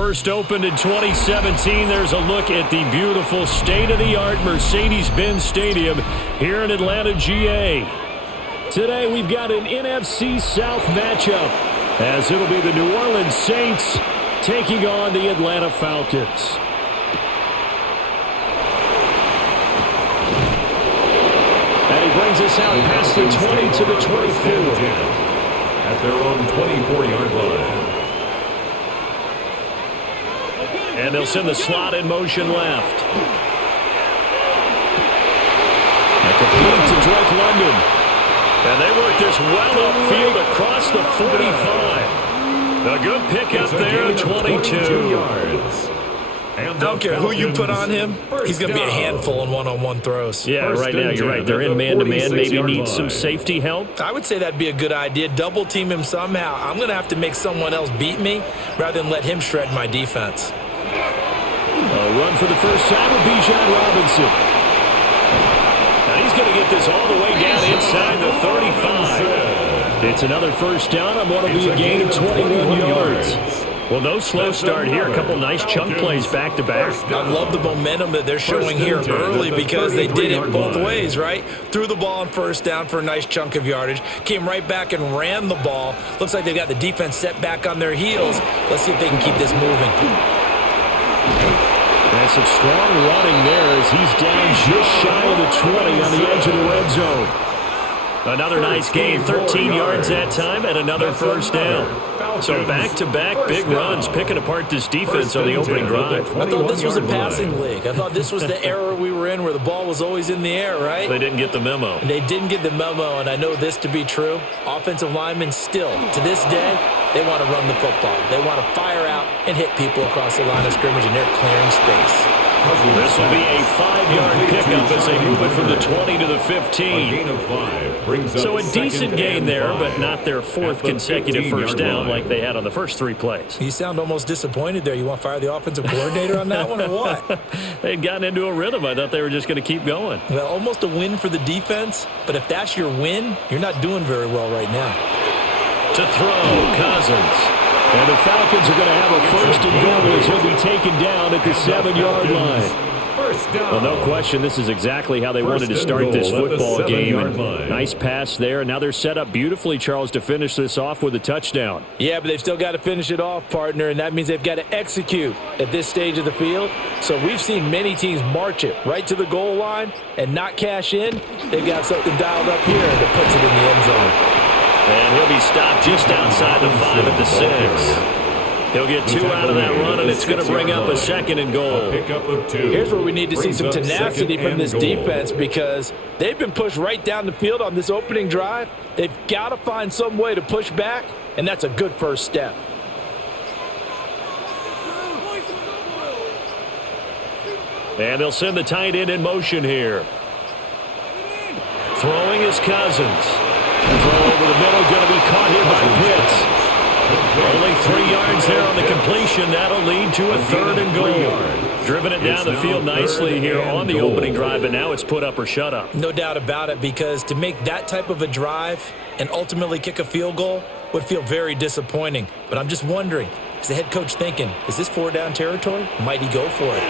First opened in 2017. There's a look at the beautiful state-of-the-art Mercedes-Benz Stadium here in Atlanta, GA. Today we've got an NFC South matchup as it'll be the New Orleans Saints taking on the Atlanta Falcons. And he brings us out past the 20 to the 24. At their own 24-yard line. And they'll send the slot in motion left. A complete to Drake London. And they work this well upfield across the 45. A good pickup there, 22 yards. I don't care who you put on him, he's going to be a handful in one-on-one throws. Yeah, right now you're right. They're in man-to-man. Maybe need some safety help. I would say that'd be a good idea. Double team him somehow. I'm going to have to make someone else beat me rather than let him shred my defense. A run for the first time with Bijan Robinson. Now he's going to get this all the way down inside the 35. It's another first down on what will be a gain of 21 yards. Well, no slow start here. A couple nice chunk plays back-to-back. I love the momentum that they're showing here early because they did it both ways, right? Threw the ball on first down for a nice chunk of yardage. Came right back and ran the ball. Looks like they've got the defense set back on their heels. Let's see if they can keep this moving. And some strong running there as he's down just shy of the 20 on the edge of the red zone. Another nice gain, 13 yards that time, and another first down. So back-to-back big runs, picking apart this defense on the opening drive. I thought this was a passing league. I thought this was the era we were in where the ball was always in the air, right? They didn't get the memo. They didn't get the memo, and I know this to be true. Offensive linemen still, to this day, they want to run the football. They want to fire out and hit people across the line of scrimmage, and they're clearing space. This will be a 5-yard pickup as they move it from the 20 to the 15. So a decent gain there, but not their fourth consecutive first down like they had on the first three plays. You sound almost disappointed there. You want to fire the offensive coordinator on that one or what? They'd gotten into a rhythm. I thought they were just going to keep going. Well, almost a win for the defense, but if that's your win, you're not doing very well right now. To throw, Cousins. And the Falcons are going to have a first and goal as he'll be taken down at the 7-yard line. Well, no question, this is exactly how they wanted to start this football game. And nice pass there. Now they're set up beautifully, Charles, to finish this off with a touchdown. Yeah, but they've still got to finish it off, partner, and that means they've got to execute at this stage of the field. So we've seen many teams march it right to the goal line and not cash in. They've got something dialed up here that puts it in the end zone. And he'll be stopped just outside the 5 at the 6. He'll get 2 out of that run, and it's going to bring up a second and goal. Here's where we need to see some tenacity from this defense because they've been pushed right down the field on this opening drive. They've got to find some way to push back, and that's a good first step. And they'll send the tight end in motion here. Throwing is Cousins. Throw over the middle, going to be caught here by Pitts. Only 3 yards there on the completion. That'll lead to a 3rd and goal. Driven it down the field nicely here on the opening drive, but now it's put up or shut up. No doubt about it, because to make that type of a drive and ultimately kick a field goal would feel very disappointing. But I'm just wondering, is the head coach thinking, is this 4-down territory? Might he go for it?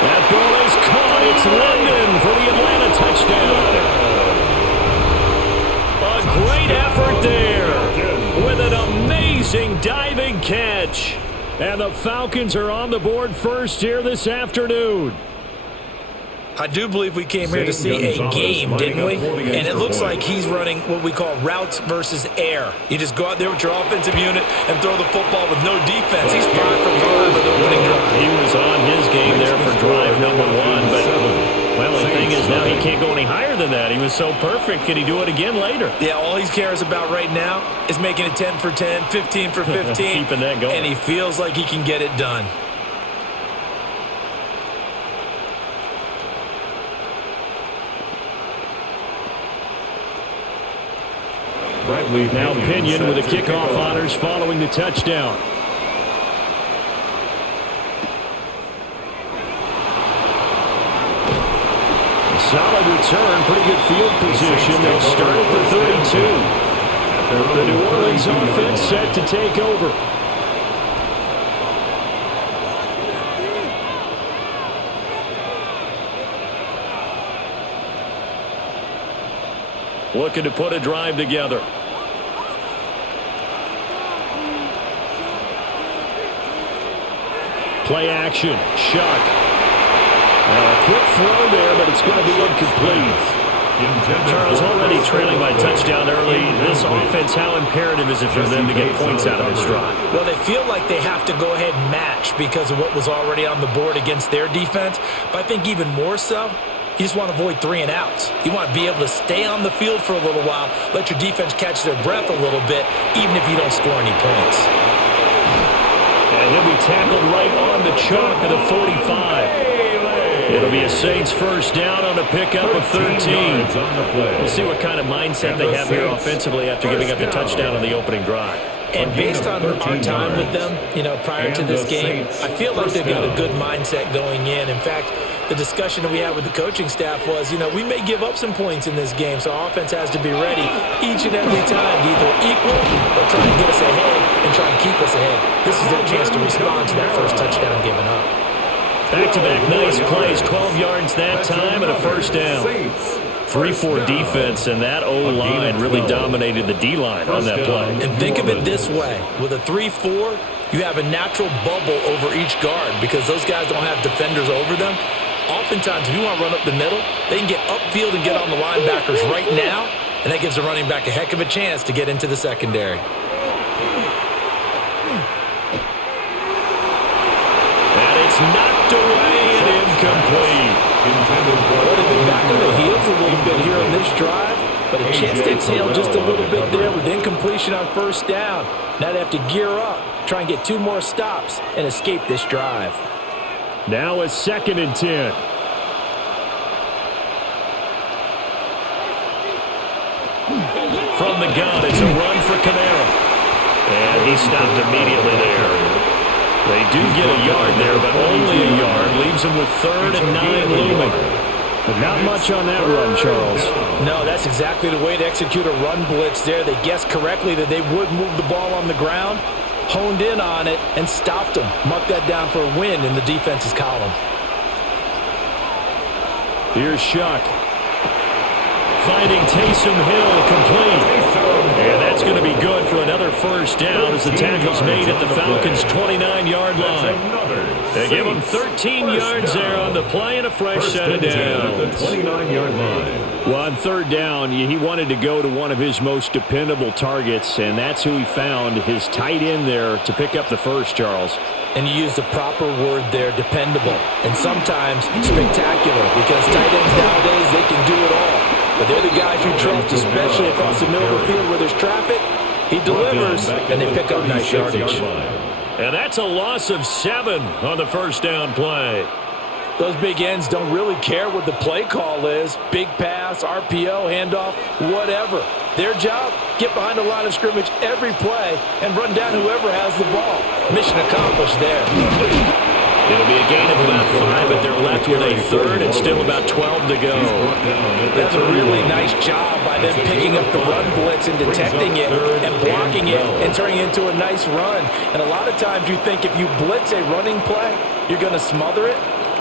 That ball is caught. It's London for the Atlanta touchdown. A great effort there with an amazing diving catch. And the Falcons are on the board first here this afternoon. I do believe we came here to see a game, didn't we? And it looks like he's running what we call routes versus air. You just go out there with your offensive unit and throw the football with no defense. He's 5 for 5 with the opening drive. He was on his game there for drive number 1, but, well, the thing is now he can't go any higher than that. He was so perfect. Can he do it again later? Yeah, all he cares about right now is making it 10 for 10, 15 for 15. Keeping that going. And he feels like he can get it done. Now Pinion with the kickoff honors following the touchdown. Solid return, pretty good field position. They'll start at the 32. The New Orleans offense set to take over. looking to put a drive together. Play action. Shuck. Quick throw there, but it's going to be incomplete. Charles, already trailing by touchdown early. This offense, how imperative is it for them to get points out of this drive? Well, they feel like they have to go ahead and match because of what was already on the board against their defense. But I think even more so, you just want to avoid 3 and outs. You want to be able to stay on the field for a little while, let your defense catch their breath a little bit, even if you don't score any points. And he'll be tackled right on the chalk of the 45. It'll be a Saints first down on a pickup of 13. We'll see what kind of mindset they have here offensively after giving up the touchdown on the opening drive. And based on our time with them, prior to this game, I feel like they've got a good mindset going in. In fact, the discussion that we had with the coaching staff was, we may give up some points in this game, so our offense has to be ready each and every time to either equal or try and get us ahead and try and keep us ahead. This is their chance to respond to that first touchdown given up. Back-to-back nice plays, 12 yards that time and a first down. 3-4 defense, and that O-line really dominated the D-line on that play. And think of it this way. With a 3-4, you have a natural bubble over each guard because those guys don't have defenders over them. Oftentimes, if you want to run up the middle, they can get upfield and get on the linebackers right now, and that gives the running back a heck of a chance to get into the secondary. Knocked away and incomplete. Well, they've been back on the heels a little bit here on this drive, but a chance to exhale just a little bit there with incompletion on first down. Now they have to gear up, try and get 2 more stops, and escape this drive. Now a 2nd and 10. From the gun, it's a run for Kamara. And he stopped immediately there. They do get a yard there, but only a yard. Leaves them with 3rd and 9 looming. But not much on that run, Charles. No, that's exactly the way to execute a run blitz there. They guessed correctly that they would move the ball on the ground, honed in on it, and stopped them. Marked that down for a win in the defense's column. Here's Shuck. Finding Taysom Hill complete. And that's going to be good for another first down as the tackle's made at the Falcons' 29-yard line. They give him 13 yards there on the play and a fresh set of downs. 29-yard line. Well, on 3rd down, he wanted to go to one of his most dependable targets, and that's who he found, his tight end there, to pick up the first, Charles. And you use the proper word there, dependable, and sometimes spectacular, because tight ends nowadays, they can do it all. But they're the guys you trust, especially across the middle of the field where there's traffic. He delivers, and they pick up nice yardage. And that's a loss of 7 on the first down play. Those big ends don't really care what the play call is. Big pass, RPO, handoff, whatever. Their job, get behind the line of scrimmage every play and run down whoever has the ball. Mission accomplished there. It'll be a gain of about 5, but they're left with a 3rd and still about 12 to go. That's a really nice job by them picking up the run blitz and detecting it and blocking it and turning it into a nice run. And a lot of times you think if you blitz a running play, you're going to smother it.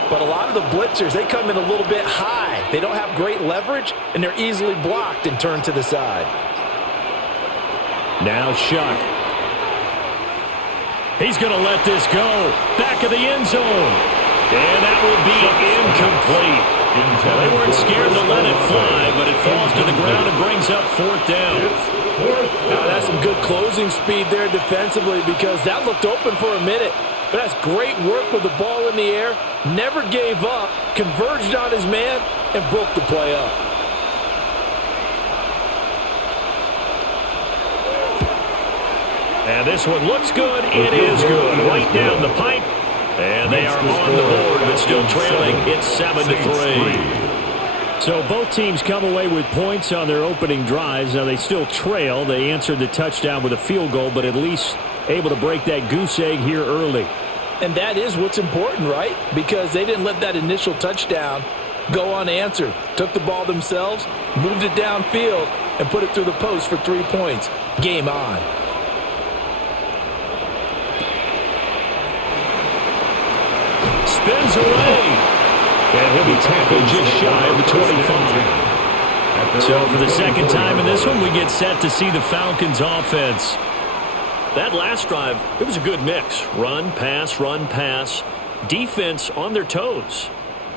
But a lot of the blitzers, they come in a little bit high. They don't have great leverage, and they're easily blocked and turned to the side. Now Shuck. He's going to let this go. Back of the end zone. And that will be incomplete. Well, they weren't scared to let it fly, but it falls to the ground and brings up 4th down. Now, that's some good closing speed there defensively because that looked open for a minute. But that's great work with the ball in the air. Never gave up, converged on his man, and broke the play up. And this one looks good. It is good. Right down the pipe. And they are on the board, but still trailing. It's 7-3. So both teams come away with points on their opening drives. Now they still trail. They answered the touchdown with a field goal, but at least able to break that goose egg here early. And that is what's important, right? Because they didn't let that initial touchdown go unanswered. Took the ball themselves, moved it downfield, and put it through the post for 3 points. Game on. Spins away. And he'll be tackled just shy of the 25. So for the second time in this one, we get set to see the Falcons offense. That last drive, it was a good mix. Run, pass, defense on their toes.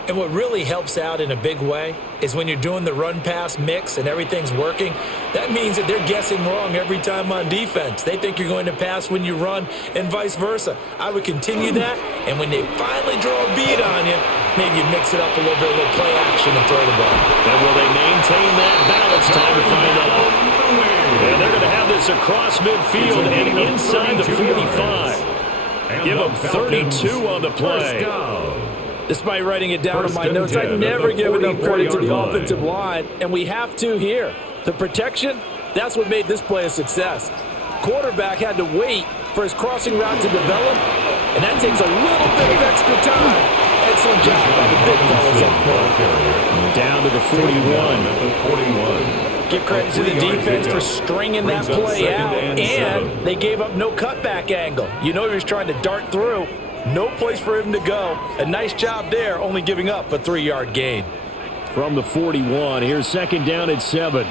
And what really helps out in a big way is when you're doing the run-pass mix and everything's working, that means that they're guessing wrong every time on defense. They think you're going to pass when you run and vice versa. I would continue that, and when they finally draw a beat on you, maybe you mix it up a little bit, a little play action and throw the ball. And will they maintain that balance? Time to find out. And they're going to have this across midfield and inside the 45. Give them 32 on the play. Despite writing it down on my notes, I never give enough credit to the offensive line, and we have to here. The protection, that's what made this play a success. Quarterback had to wait for his crossing route to develop, and that takes a little bit of extra time. Excellent job by the big fellas up front. Down to the 41. Give credit to the defense for stringing that play out, and they gave up no cutback angle. You know he was trying to dart through. No place for him to go. A nice job there, only giving up a 3-yard gain. From the 41, here's second down at 7.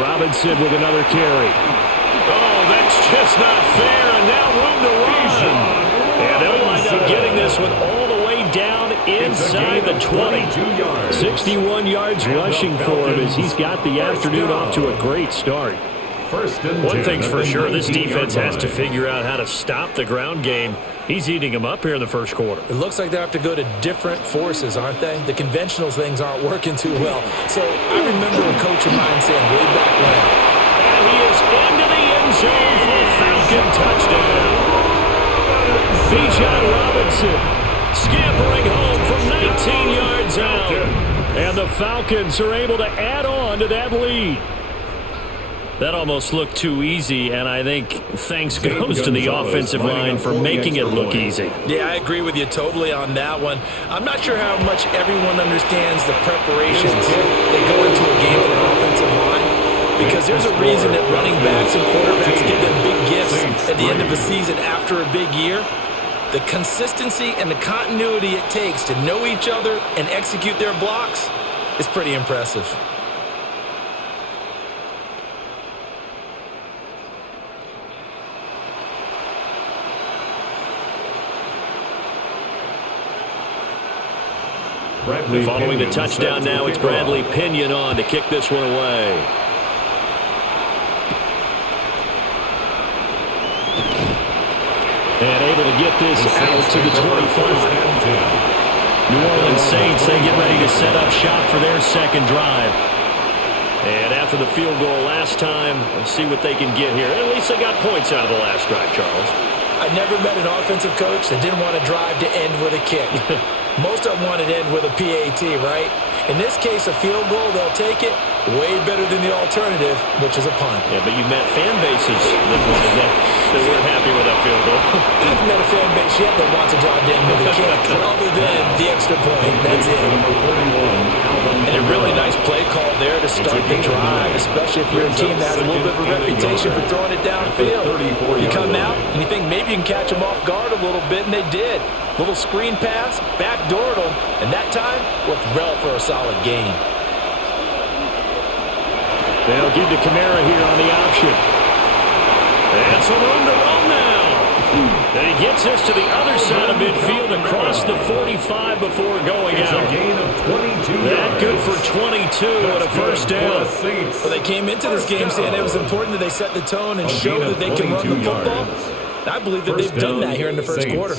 Robinson with another carry. Oh, that's just not fair, and now room to run. And they'll wind up getting this one all the way down inside the 20. 61 yards rushing for him as he's got the afternoon off to a great start. One thing's for sure, this defense has to figure out how to stop the ground game. He's eating them up here in the first quarter. It looks like they have to go to different forces, aren't they? The conventional things aren't working too well. So I remember a coach of mine saying way back when. And he is into the end zone for a Falcon touchdown. Bijan Robinson scampering home from 19 yards out. And the Falcons are able to add on to that lead. That almost looked too easy, and I think thanks goes to the offensive line for making it look easy. Yeah, I agree with you totally on that one. I'm not sure how much everyone understands the preparations that go into a game for an offensive line, because there's a reason that running backs and quarterbacks get them big gifts at the end of the season after a big year. The consistency and the continuity it takes to know each other and execute their blocks is pretty impressive. Following the touchdown now, it's Bradley Pinion on to kick this one away. And able to get this out to the 25. New Orleans Saints, they get ready to set up shop for their second drive. And after the field goal last time, let's see what they can get here. At least they got points out of the last drive, Charles. I never met an offensive coach that didn't want to drive to end with a kick. Most of them want to end with a PAT, right? In this case, a field goal, they'll take it. Way better than the alternative, which is a punt. Yeah, but you met fan bases that wanted that weren't happy with that field goal. I haven't met a fan base yet that wants to drive to end with a kick. Other than the extra point, that's it. And a really nice play call there to start the drive, especially if you're a team that has a little bit of a reputation for throwing it downfield. You come out and you think maybe you can catch them off guard a little bit, and they did. Little screen pass, backdoored them, and that time worked well for a solid gain. They'll give to Kamara here on the option. And some room to run now. And he gets us to the other side of midfield across the 45 before going out. That good for 22 and a first down. Well, they came into this game saying it was important that they set the tone and show that they can run the football. I believe that they've done that here in the first quarter.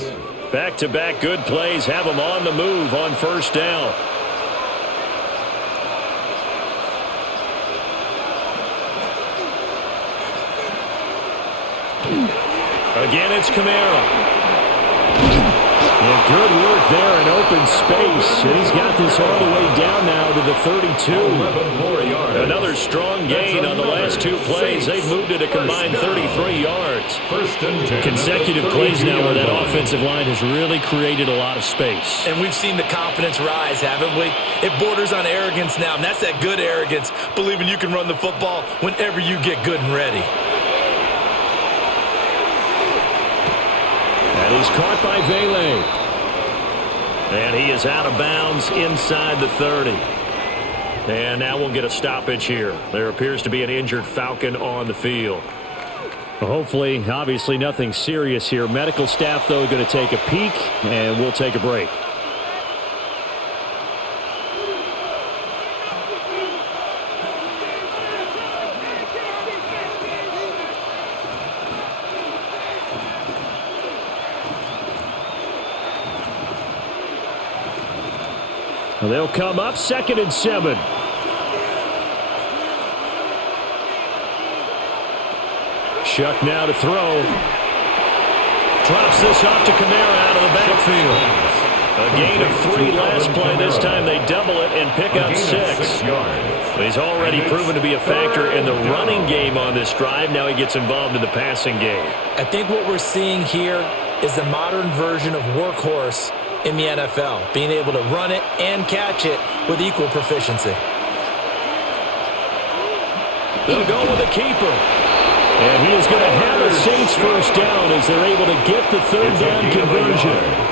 Back-to-back good plays have them on the move on first down. Again, it's Kamara. And good work there in open space. And he's got this all the way down now to the 32. Another strong gain on the last two plays. They've moved it a combined 33 yards. Consecutive plays now where that offensive line has really created a lot of space. And we've seen the confidence rise, haven't we? It borders on arrogance now, and that's that good arrogance, believing you can run the football whenever you get good and ready. And he's caught by Vele. And he is out of bounds inside the 30. And now we'll get a stoppage here. There appears to be an injured Falcon on the field. Hopefully, obviously nothing serious here. Medical staff, though, going to take a peek, and we'll take a break. They'll come up 2nd and 7. Shuck now to throw. Drops this off to Kamara out of the backfield. A gain of 3 last play. This time they double it and pick up 6. He's already proven to be a factor in the running game on this drive. Now he gets involved in the passing game. I think what we're seeing here is the modern version of workhorse in the NFL, being able to run it and catch it with equal proficiency. They'll go with a keeper. And he is going to have a Saints first down as they're able to get the 3rd down conversion.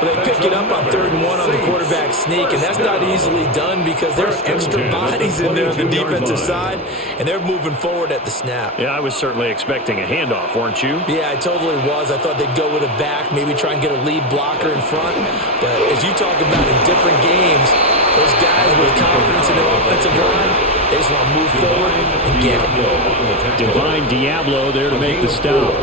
Well, they pick it up on 3rd and 1 on the quarterback sneak, and that's not easily done because there are extra bodies in there on the defensive side, and they're moving forward at the snap. Yeah, I was certainly expecting a handoff, weren't you? Yeah, I totally was. I thought they'd go with a back, maybe try and get a lead blocker in front. But as you talk about in different games, those guys with confidence in their offensive line, they just want to move forward and get it. Divine Diablo there to make the stop.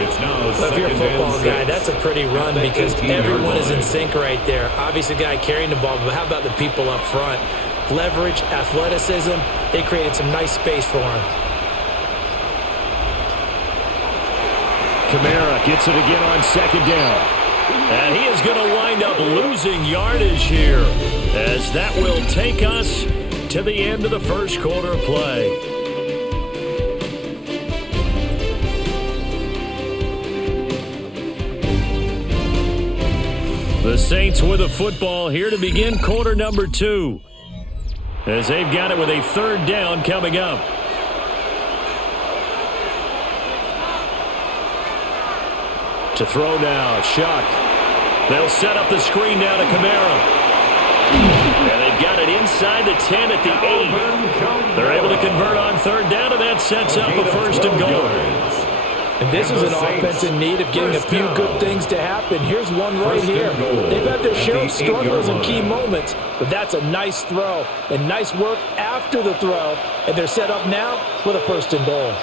Well, if you're a football guy, that's a pretty run because everyone is in sync right there. Obviously, the guy carrying the ball, but how about the people up front? Leverage, athleticism, they created some nice space for him. Kamara gets it again on 2nd down. And he is going to wind up losing yardage here as that will take us to the end of the first quarter of play. The Saints with the football here to begin quarter number 2. As they've got it with a 3rd down coming up. To throw now, Shuck. They'll set up the screen now to Kamara. And they've got it inside the 10 at the 8. They're able to convert on 3rd down, and that sets up a 1st and goal. And this is an offense in need of getting a few good things to happen. Here's one right here. They've had their share of struggles in key moments, but that's a nice throw and nice work after the throw. And they're set up now with a 1st and goal.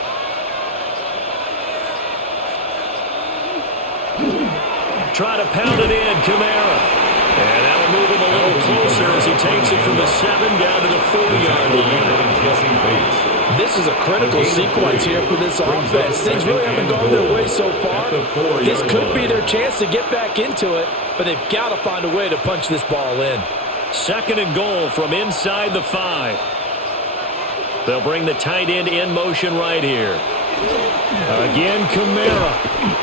Try to pound it in, Kamara. And that'll move him a little closer as he takes it from the 7 down to the 4-yard line. This is a critical sequence here for this offense. Things really haven't gone their way so far. This could be their chance to get back into it, but they've got to find a way to punch this ball in. 2nd and goal from inside the 5. They'll bring the tight end in motion right here. Again, Kamara.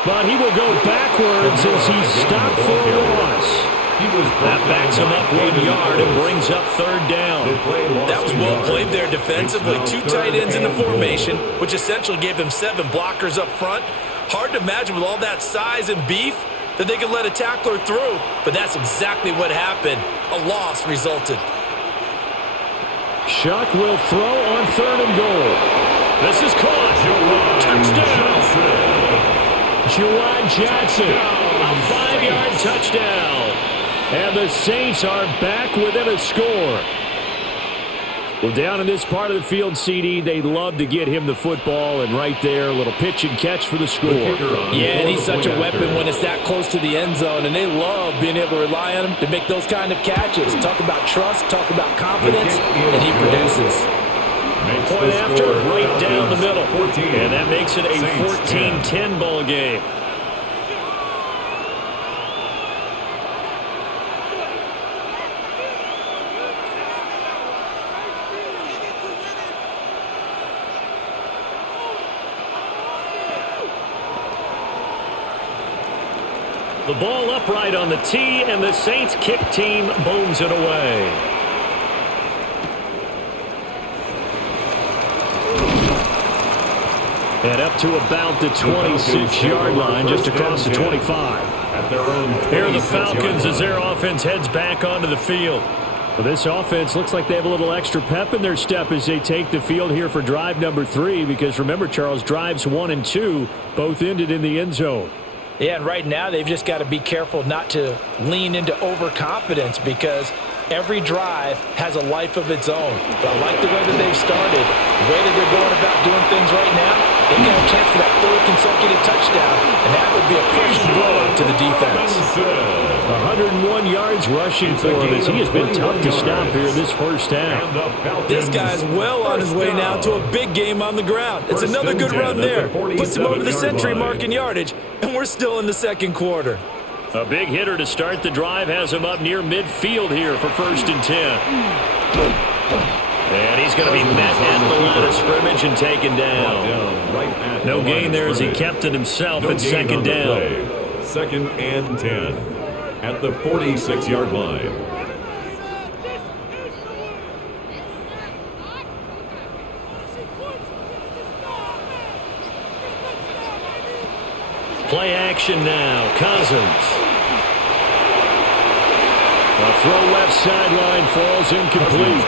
But he will go backwards as he's stopped for a loss. That backs him up 1 yard and brings up 3rd down. That was well played there defensively. 2 tight ends in the formation, which essentially gave them 7 blockers up front. Hard to imagine with all that size and beef that they could let a tackler through, but that's exactly what happened. A loss resulted. Shuck will throw on 3rd and goal. This is caught. Touchdown. Juwan Johnson, a 5-yard touchdown. And the Saints are back within a score. Well, down in this part of the field, CD, they love to get him the football, and right there, a little pitch and catch for the score. Yeah, and he's such a weapon when it's that close to the end zone, and they love being able to rely on him to make those kind of catches. Talk about trust, talk about confidence, and he produces. Point after, right down the middle. And that makes it a 14-10 ball game. The ball upright on the tee, and the Saints kick team booms it away. And up to about the 26-yard line, just across the 25. Here are the Falcons as their offense heads back onto the field. Well, this offense looks like they have a little extra pep in their step as they take the field here for drive number 3, because remember, Charles, drives 1 and 2 both ended in the end zone. Yeah, and right now they've just got to be careful not to lean into overconfidence, because every drive has a life of its own. But I like the way that they've started, the way that they're going about doing things right now. They got a chance for that 3rd consecutive touchdown, and that would be a crushing blowout to the defense. 101 yards rushing for him as he has been tough to stop here in this first half. This guy's well on his way now to a big game on the ground. It's another good run there. Puts him over the century mark in yardage, and we're still in the second quarter. A big hitter to start the drive has him up near midfield here for 1st and 10. And he's going to be met at the line of scrimmage and taken down. No gain there as he kept it himself at 2nd down. 2nd and 10 at the 46-yard line. Play action now. Cousins. A throw left sideline falls incomplete.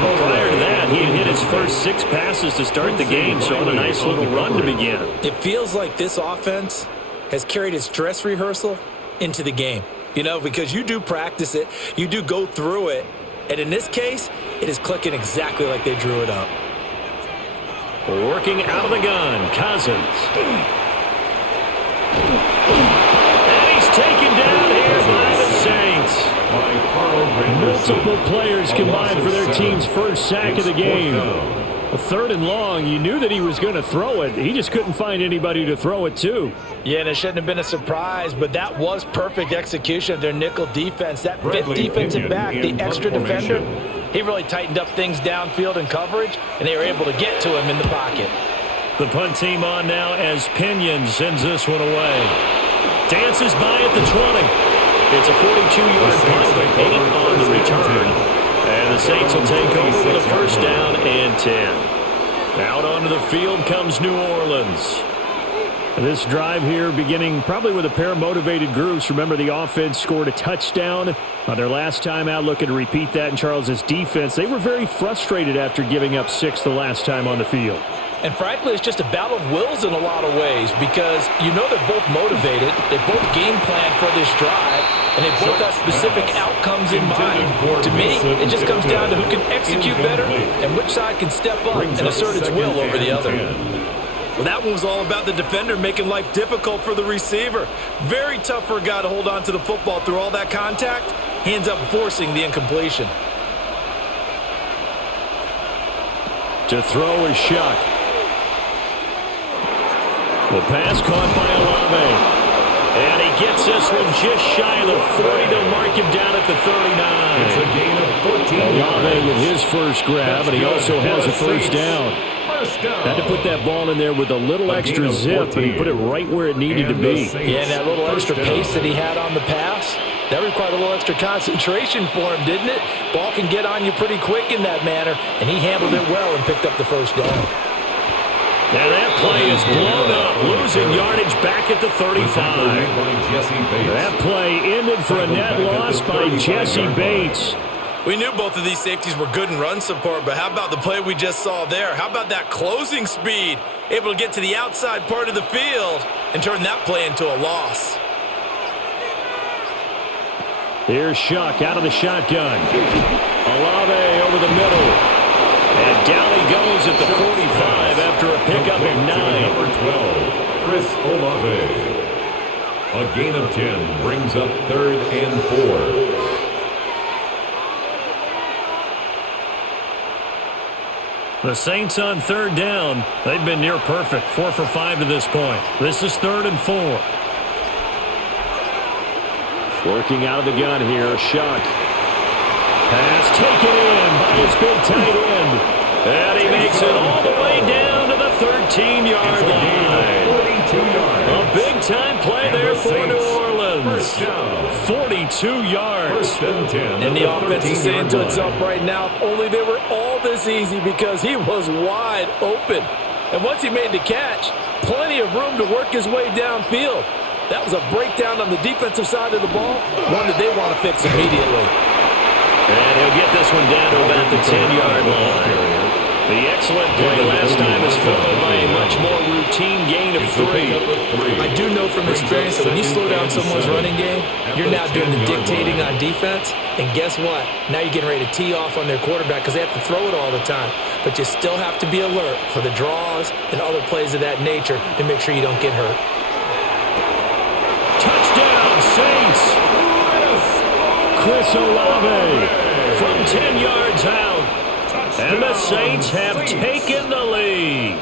Prior to that, he had hit his first 6 passes to start the game, so on a nice little run to begin. It feels like this offense has carried its dress rehearsal into the game. You know, because you do practice it, you do go through it, and in this case, it is clicking exactly like they drew it up. Working out of the gun, Cousins. And he's taken down here by the Saints. Multiple players combined for their team's first sack of the game. A 3rd and long, you knew that he was going to throw it. He just couldn't find anybody to throw it to. Yeah, and it shouldn't have been a surprise, but that was perfect execution of their nickel defense. That 5th defensive back, the extra defender, he really tightened up things downfield in coverage, and they were able to get to him in the pocket. The punt team on now as Pinion sends this one away. Dances by at the 20. It's a 42-yard punt with 8 on the return. And the Saints will take over with a 1st down and 10. Out onto the field comes New Orleans. This drive here beginning probably with a pair of motivated groups. Remember, the offense scored a touchdown on their last time out, looking to repeat that in Charles's defense. They were very frustrated after giving up 6 the last time on the field. And frankly, it's just a battle of wills in a lot of ways, because you know they're both motivated, they both game plan for this drive, and they both have specific outcomes in mind. To me, it just comes down to who can execute better and which side can step up and assert its will over the other. Well, that one was all about the defender making life difficult for the receiver. Very tough for a guy to hold on to the football through all that contact. He ends up forcing the incompletion. To throw is Shuck. The pass caught by Olave. And he gets this one just shy of the 40. They'll mark him down at the 39. It's a gain of 14. Olave with his first grab, and he also has a 1st down. Had to put that ball in there with a little extra zip, and he put it right where it needed to be. Yeah, and that little extra pace that he had on the pass, that required a little extra concentration for him, didn't it? Ball can get on you pretty quick in that manner, and he handled it well and picked up the 1st down. Now that play is blown up, losing yardage back at the 35. That play ended for a net loss by Jesse Bates. We knew both of these safeties were good in run support, but how about the play we just saw there? How about that closing speed? Able to get to the outside part of the field and turn that play into a loss. Here's Shuck out of the shotgun. Olave over the middle. And down he goes at the 45 after a pickup of 9. Number 12, Chris Olave. A gain of 10 brings up 3rd and 4. The Saints on 3rd down. They've been near perfect, 4 for 5 to this point. This is 3rd and 4. Working out of the gun here, Shuck. Pass taken in by his big tight end. And he makes it all the way down to the 13-yard line. 42 yards. A big-time play there for New Orleans. 42 yards. And the offense is saying to itself right now, if only they were all this easy, because he was wide open. And once he made the catch, plenty of room to work his way downfield. That was a breakdown on the defensive side of the ball, one that they want to fix immediately. And he'll get this one down to about the 10-yard line. The excellent play last time is followed by a much more routine gain of 3. I do know from experience that when you slow down someone's running game, you're now doing the dictating on defense. And guess what? Now you're getting ready to tee off on their quarterback because they have to throw it all the time. But you still have to be alert for the draws and other plays of that nature to make sure you don't get hurt. Touchdown, Saints! Chris Olave from 10 yards out. And the Saints have taken the lead.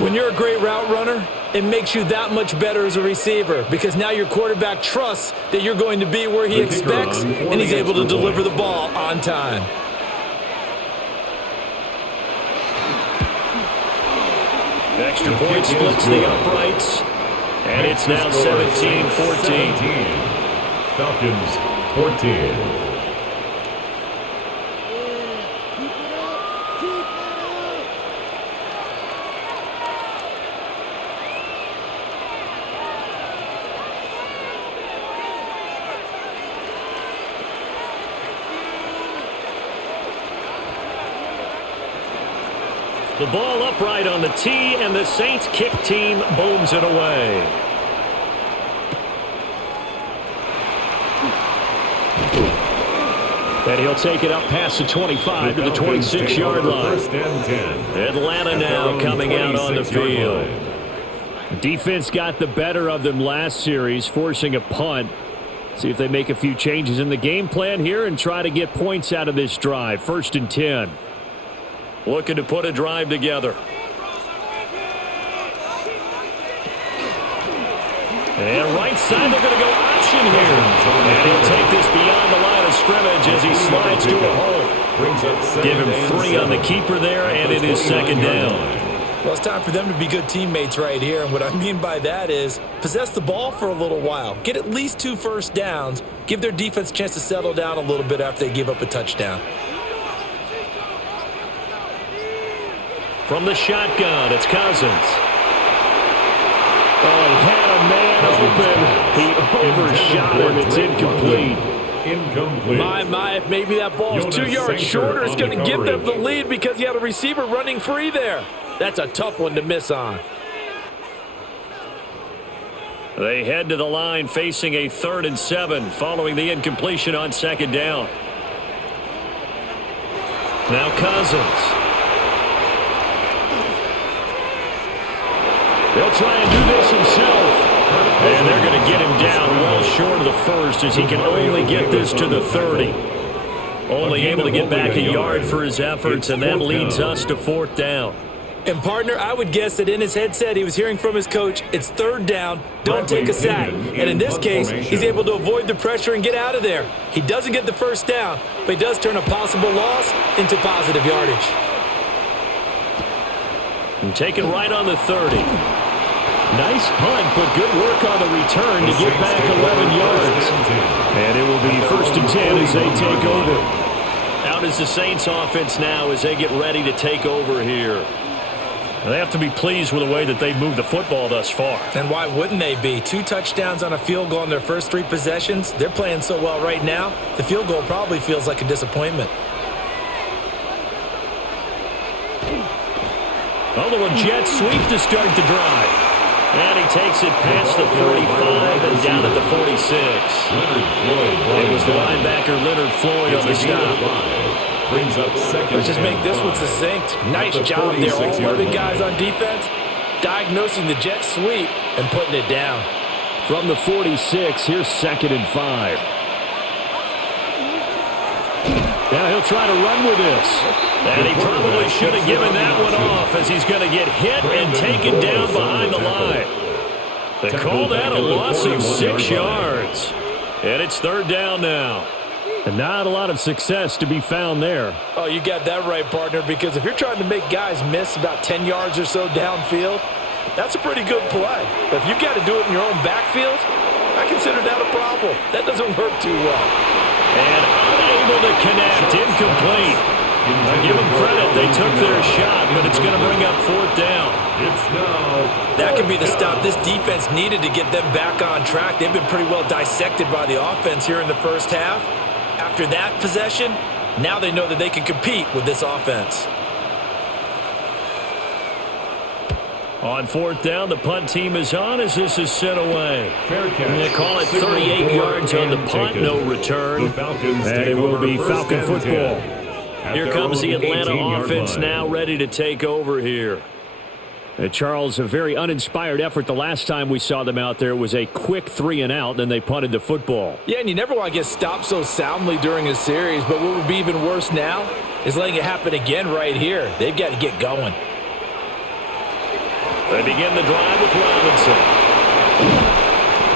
When you're a great route runner, it makes you that much better as a receiver because now your quarterback trusts that you're going to be where he expects and he's able to deliver the ball on time. Extra point splits the uprights, and it's now 17-14. Falcons 14. The ball upright on the tee, and the Saints kick team booms it away. And he'll take it up past the 25 to the 26-yard line. Atlanta now coming out on the field. Defense got the better of them last series, forcing a punt. See if they make a few changes in the game plan here and try to get points out of this drive. 1st and 10. Looking to put a drive together. And right side, they're going to go option here. And he'll take this beyond the line of scrimmage as he slides to a hole. Give him 3 on the keeper there, and it is 2nd down. Well, it's time for them to be good teammates right here. And what I mean by that is possess the ball for a little while. Get at least 2 first downs. Give their defense a chance to settle down a little bit after they give up a touchdown. From the shotgun, it's Cousins. Oh, he had a man open. He overshot him. It's incomplete. My, if maybe that ball is 2 yards shorter, it's going to give them the lead because he had a receiver running free there. That's a tough one to miss on. They head to the line facing a 3rd and 7 following the incompletion on 2nd down. Now Cousins. He'll try and do this himself. And they're going to get him down well short of the 1st as he can only get this to the 30. Only able to get back a yard for his efforts, and that leads us to 4th down. And, partner, I would guess that in his headset he was hearing from his coach, it's 3rd down, don't take a sack. And in this case, he's able to avoid the pressure and get out of there. He doesn't get the 1st down, but he does turn a possible loss into positive yardage. And taken right on the 30. Nice punt, but good work on the return to get back 11 yards. And it will be 1st and 10 as they take over. Out is the Saints offense now as they get ready to take over here. They have to be pleased with the way that they've moved the football thus far. And why wouldn't they be? 2 touchdowns on a field goal in their first 3 possessions. They're playing so well right now, the field goal probably feels like a disappointment. Although a jet sweep to start the drive. And he takes it past the 45 and down at the 46. It was the linebacker Leonard Floyd on the stop. Brings up 2nd. Let's just make this one succinct. Nice job there, all 11 guys on defense, diagnosing the jet sweep and putting it down. From the 46, here's 2nd and 5. Now he'll try to run with this. And he probably should have given that one off as he's going to get hit and taken down behind the line. They call that a loss of 6 yards. And it's 3rd down now. And not a lot of success to be found there. Oh, you got that right, partner, because if you're trying to make guys miss about 10 yards or so downfield, that's a pretty good play. But if you've got to do it in your own backfield, I consider that a problem. That doesn't work too well. And unable to connect, incomplete. I give them credit, they took their shot, but it's going to bring up 4th down. That could be the stop this defense needed to get them back on track. They've been pretty well dissected by the offense here in the first half. After that possession, now they know that they can compete with this offense. On fourth down, the punt team is on as this is sent away. They call it 38 yards on the punt, no return. And it will be Falcon football. Here comes the Atlanta offense now ready to take over here. Charles, a very uninspired effort the last time we saw them out there. It was a quick 3 and out, then they punted the football. Yeah, and you never want to get stopped so soundly during a series, but what would be even worse now is letting it happen again right here. They've got to get going. They begin the drive with Robinson.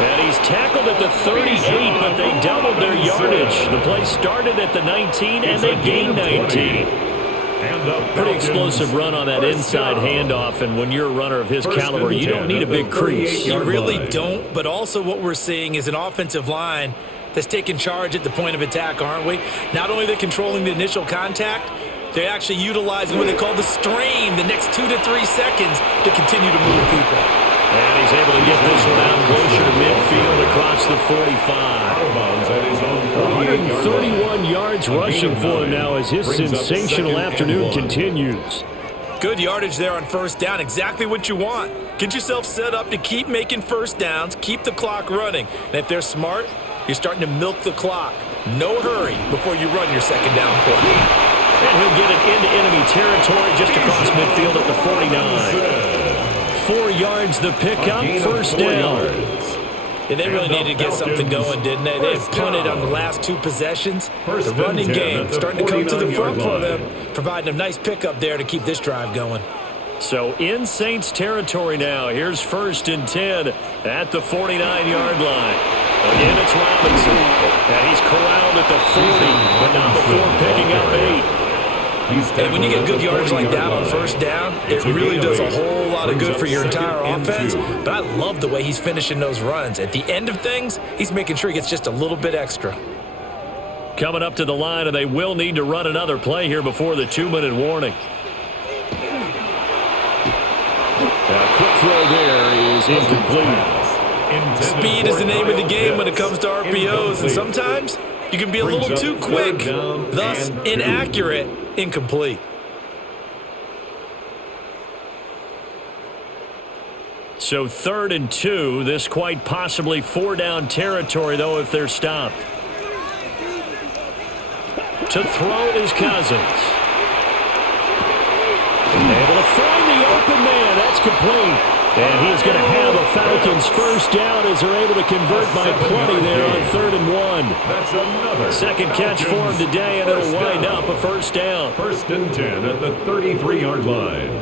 And he's tackled at the 38, but they doubled their yardage. The play started at the 19, and they gained 19. Pretty explosive run on that inside handoff, and when you're a runner of his caliber, you don't need a big crease. You really don't, but also what we're seeing is an offensive line that's taking charge at the point of attack, aren't we? Not only are they controlling the initial contact, they're actually utilizing what they call the strain, the next 2 to 3 seconds to continue to move people. And he's able to get this one out closer to midfield across the 45. 131 yards rushing for him now as his sensational afternoon continues. Good yardage there on first down, exactly what you want. Get yourself set up to keep making first downs, keep the clock running. And if they're smart, you're starting to milk the clock. No hurry before you run your second down play. And he'll get it into enemy territory just across midfield at the 49. 4 yards the pickup, first down. Yeah, they really needed to get something going, didn't they? They had punted on the last 2 possessions. The running game starting to come to the front for them, providing a nice pickup there to keep this drive going. So in Saints territory now. Here's first and 10 at the 49-yard line. Again, it's Robinson. And he's corralled at the 40, but not before picking up 8. And when you get good yards like that on first down, it really does a whole lot of good for your entire offense. But I love the way he's finishing those runs. At the end of things, he's making sure he gets just a little bit extra. Coming up to the line, and they will need to run another play here before the 2-minute warning. A quick throw there is incomplete. Speed is the name of the game when it comes to RPOs, and sometimes you can be a little too quick, thus inaccurate, incomplete. So 3rd and 2, this quite possibly 4-down territory, though, if they're stopped. To throw is Cousins. Able to find the open man. That's complete. And he's going to have a Falcons first down as they're able to convert by plenty there on 3rd and 1. That's another second catch for him today, and it'll wind up a first down. 1st and 10 at the 33-yard line.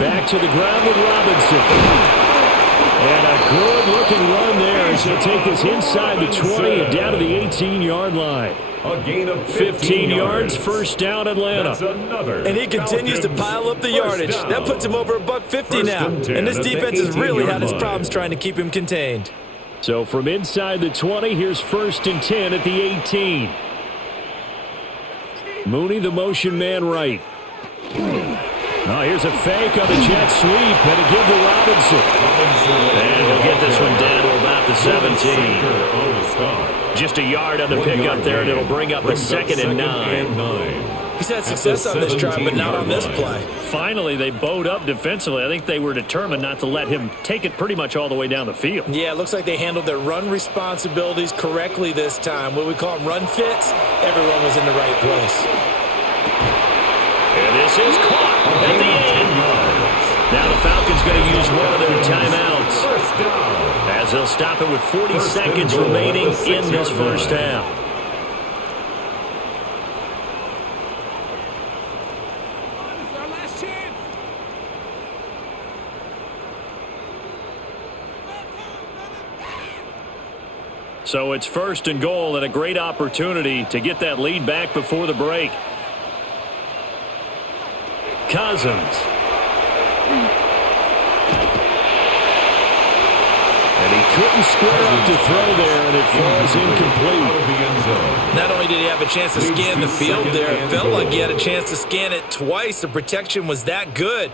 Back to the ground with Robinson. And a good-looking run there as he'll take this inside the 20 and down to the 18-yard line. A gain of 15 yards, first down Atlanta. And he continues to pile up the yardage. That puts him over $150 now. And this defense has really had its problems trying to keep him contained. So from inside the 20, here's 1st and 10 at the 18. Mooney, the motion man right. Oh, here's a fake on the jet sweep, and a give to Robinson. And he'll get this one down to about the 17. Just a yard on the pickup there, and it'll bring up a 2nd and 9. He's had success on this drive, but not on this play. Finally, they bowed up defensively. I think they were determined not to let him take it pretty much all the way down the field. Yeah, it looks like they handled their run responsibilities correctly this time. What we call them run fits, everyone was in the right place. And this is caught at the end. Now the Falcons going to use one of their timeouts as they'll stop it with 40 seconds remaining in this first half. So it's 1st and goal and a great opportunity to get that lead back before the break. Cousins. And he couldn't square up to throw there, and it falls incomplete. Not only did he have a chance to scan the field there, it felt like he had a chance to scan it twice. The protection was that good.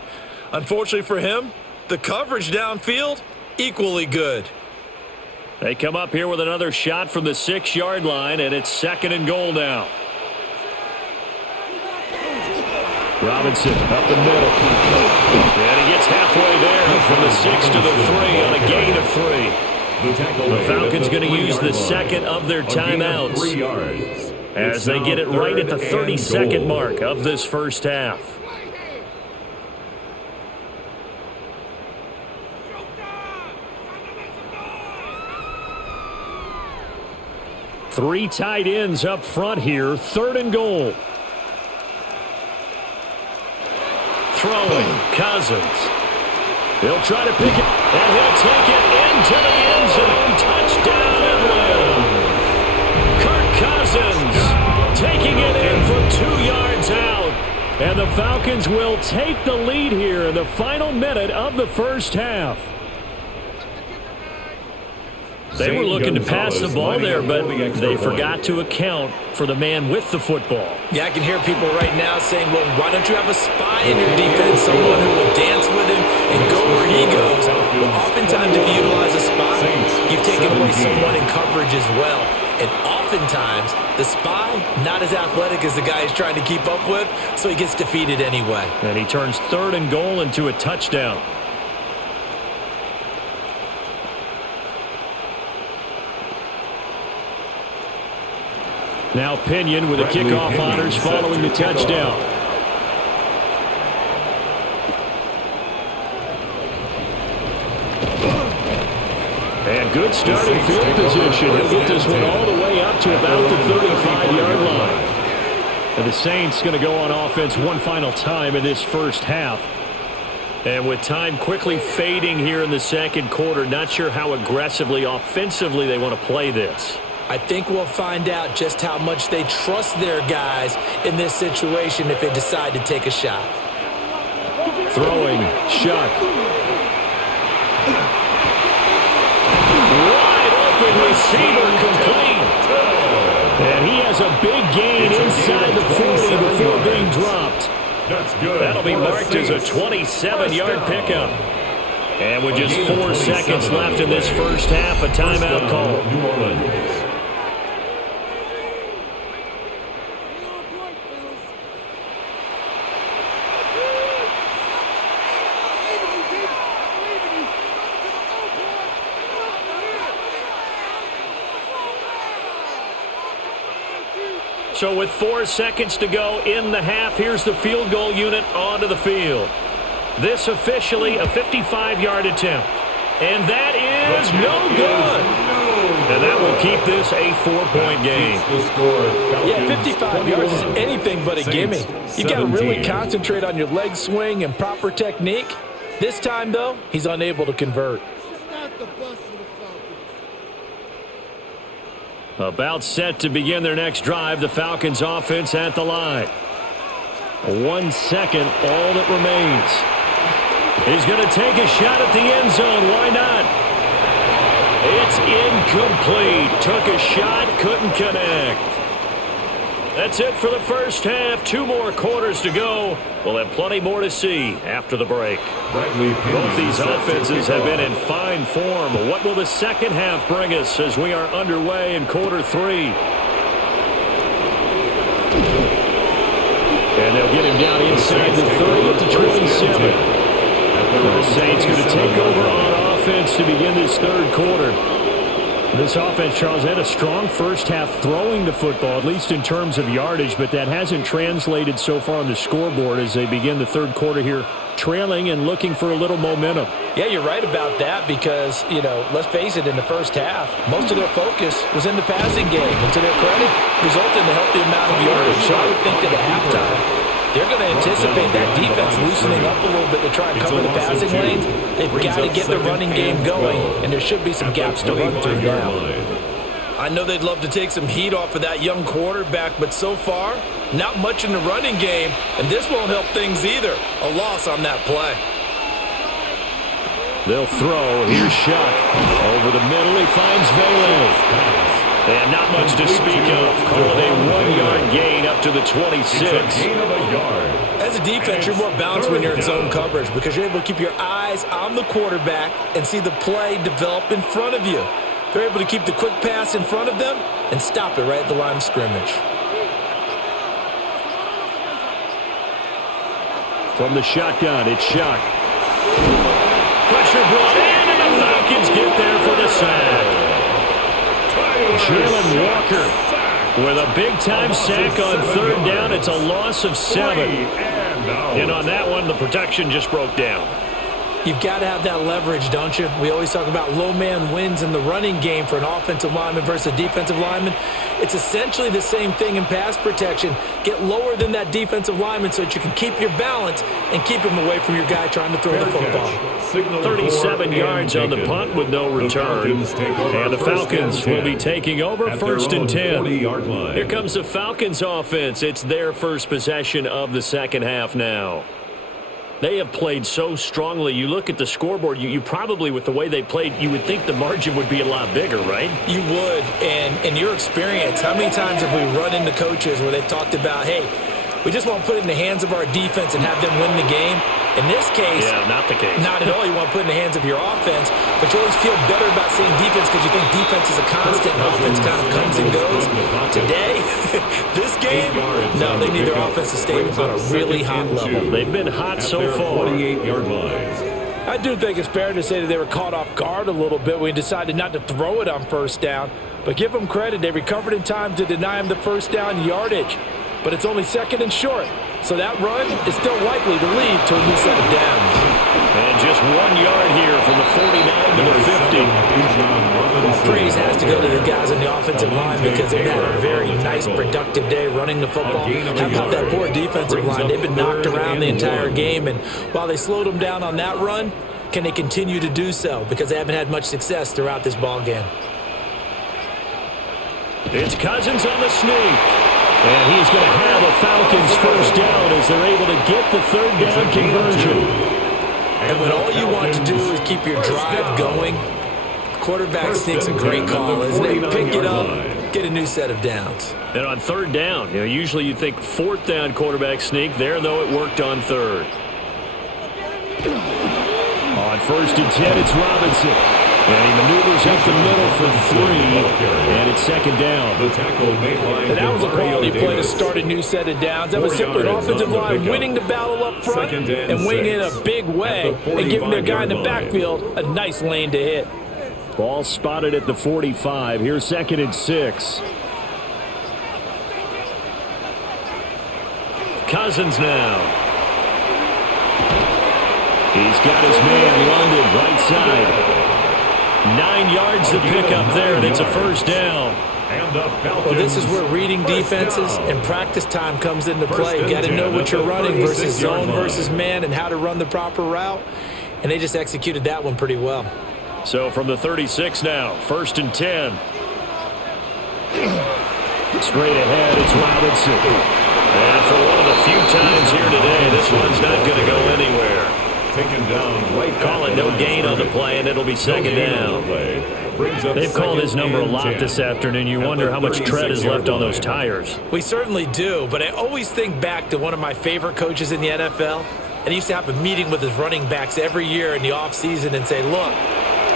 Unfortunately for him, the coverage downfield, equally good. They come up here with another shot from the 6-yard line, and it's 2nd and goal now. Robinson up the middle. And he gets halfway there from the 6 to the 3 on a gain of 3. The Falcons going to use the second of their timeouts as they get it right at the 30-second mark of this first half. Three tight ends up front here, 3rd and goal. Throwing, Cousins. He'll try to pick it, and he'll take it into the end zone. Touchdown, Atlanta. Kirk Cousins taking it in from 2 yards out. And the Falcons will take the lead here in the final minute of the first half. They were looking to pass the ball there, but they forgot to account for the man with the football. Yeah, I can hear people right now saying, well, why don't you have a spy in your defense, someone who will dance with him and go where he goes? Well, oftentimes if you utilize a spy, you've taken away someone in coverage as well. And oftentimes, the spy, not as athletic as the guy he's trying to keep up with, so he gets defeated anyway. And he turns 3rd and goal into a touchdown. Now Pinion with the kickoff honors following the touchdown. And good starting field position. He'll get this one all the way up to about the 35-yard line. And the Saints going to go on offense one final time in this first half. And with time quickly fading here in the second quarter, not sure how aggressively, offensively they want to play this. I think we'll find out just how much they trust their guys in this situation if they decide to take a shot. Throwing, Shuck. Wide open receiver complete. And he has a big gain inside the 40 before being dropped. That's good. That'll be marked as a 27-yard pickup. And with just 4 seconds left in this first half, a timeout call. New Orleans. So with 4 seconds to go in the half, here's the field goal unit onto the field. This officially a 55-yard attempt. And that is no good. And that will keep this a 4-point game. Yeah, 55 yards is anything but a gimme. You've got to really concentrate on your leg swing and proper technique. This time, though, he's unable to convert. About set to begin their next drive, the Falcons offense at the line. 1 second, all that remains. He's going to take a shot at the end zone. Why not? It's incomplete. Took a shot, couldn't connect. That's it for the first half. 2 more quarters to go. We'll have plenty more to see after the break. Both these offenses have been in fine form. What will the second half bring us as we are underway in quarter 3? And they'll get him down inside the 30 at the 27. The Saints going to take over on offense to begin this third quarter. This offense, Charles, had a strong first half throwing the football, at least in terms of yardage, but that hasn't translated so far on the scoreboard as they begin the third quarter here, trailing and looking for a little momentum. Yeah, you're right about that because, let's face it, in the first half, most of their focus was in the passing game. And to their credit, resulted in a healthy amount of yardage. So I would think that at halftime, they're going to anticipate that defense loosening up a little bit to try and cover the passing lanes. They've got to get the running game going, and there should be some gaps to run through now. I know they'd love to take some heat off of that young quarterback, but so far, not much in the running game, and this won't help things either. A loss on that play. They'll throw. Here's Shuck. Over the middle, he finds Valen. And not much to speak of. Call it a 1-yard gain up to the 26. As a defense, you're more balanced when you're in zone coverage because you're able to keep your eyes on the quarterback and see the play develop in front of you. They're able to keep the quick pass in front of them and stop it right at the line of scrimmage. From the shotgun, it's Shuck. Pressure brought in, and the Falcons get there for the sack. Jalen Walker with a big-time sack on third down. It's a loss of 7. And on that one, the protection just broke down. You've got to have that leverage, don't you? We always talk about low man wins in the running game for an offensive lineman versus a defensive lineman. It's essentially the same thing in pass protection. Get lower than that defensive lineman so that you can keep your balance and keep him away from your guy trying to throw the football. 37 yards on the punt with no return. And the Falcons will be taking over 1st and 10. Here comes the Falcons offense. It's their first possession of the second half now. They have played so strongly. You look at the scoreboard, you probably, with the way they played, you would think the margin would be a lot bigger, right? You would. And in your experience, how many times have we run into coaches where they've talked about, hey, we just want to put it in the hands of our defense and have them win the game? In this case, yeah, not the case. Not at all. You want to put it in the hands of your offense, but you always feel better about saying defense because you think defense is a constant and offense kind of comes and goes. Today, this game, no, they need their offense to stay on a really hot level. They've been hot so far. 48-yard line. I do think it's fair to say that they were caught off guard a little bit when we decided not to throw it on first down. But give them credit. They recovered in time to deny him the first down yardage. But it's only 2nd and short. So that run is still likely to lead to a new set of downs. And just 1 yard here from the 49 to the 50. Well, praise has to go to the guys on the offensive line because they've had a very nice, productive day running the football. How about that poor defensive line? They've been knocked around the entire game. And while they slowed them down on that run, can they continue to do so? Because they haven't had much success throughout this ball game. It's Cousins on the sneak. And he's going to have a Falcons first down as they're able to get the third down conversion. And when all you want to do is keep your drive going, quarterback sneak's a great call, isn't it? Pick it up, get a new set of downs. And on third down, usually you think 4th down quarterback sneak. There, though, it worked on 3rd. On 1st and 10, it's Robinson. And he maneuvers up the middle for 3, and it's 2nd down. And that was a quality play to start a new set of downs. That was simply an offensive line winning the battle up front and winning in a big way and giving their guy in the backfield a nice lane to hit. Ball spotted at the 45. Here's 2nd and 6. Cousins now. He's got his man, London, right side. 9 yards to pick up there, and it's a first down. Well, this is where reading defenses and practice time comes into play. You got to know what you're running versus zone versus man and how to run the proper route. And they just executed that one pretty well. So from the 36 now, 1st and 10. Straight ahead, it's Robinson. And for one of the few times here today, this one's not going to go anywhere. Taken down right. Call it no gain on the play, and it'll be 2nd down. They've called his number a lot this afternoon. You wonder how much tread is left on those tires. We certainly do, but I always think back to one of my favorite coaches in the NFL. And he used to have a meeting with his running backs every year in the offseason and say, look,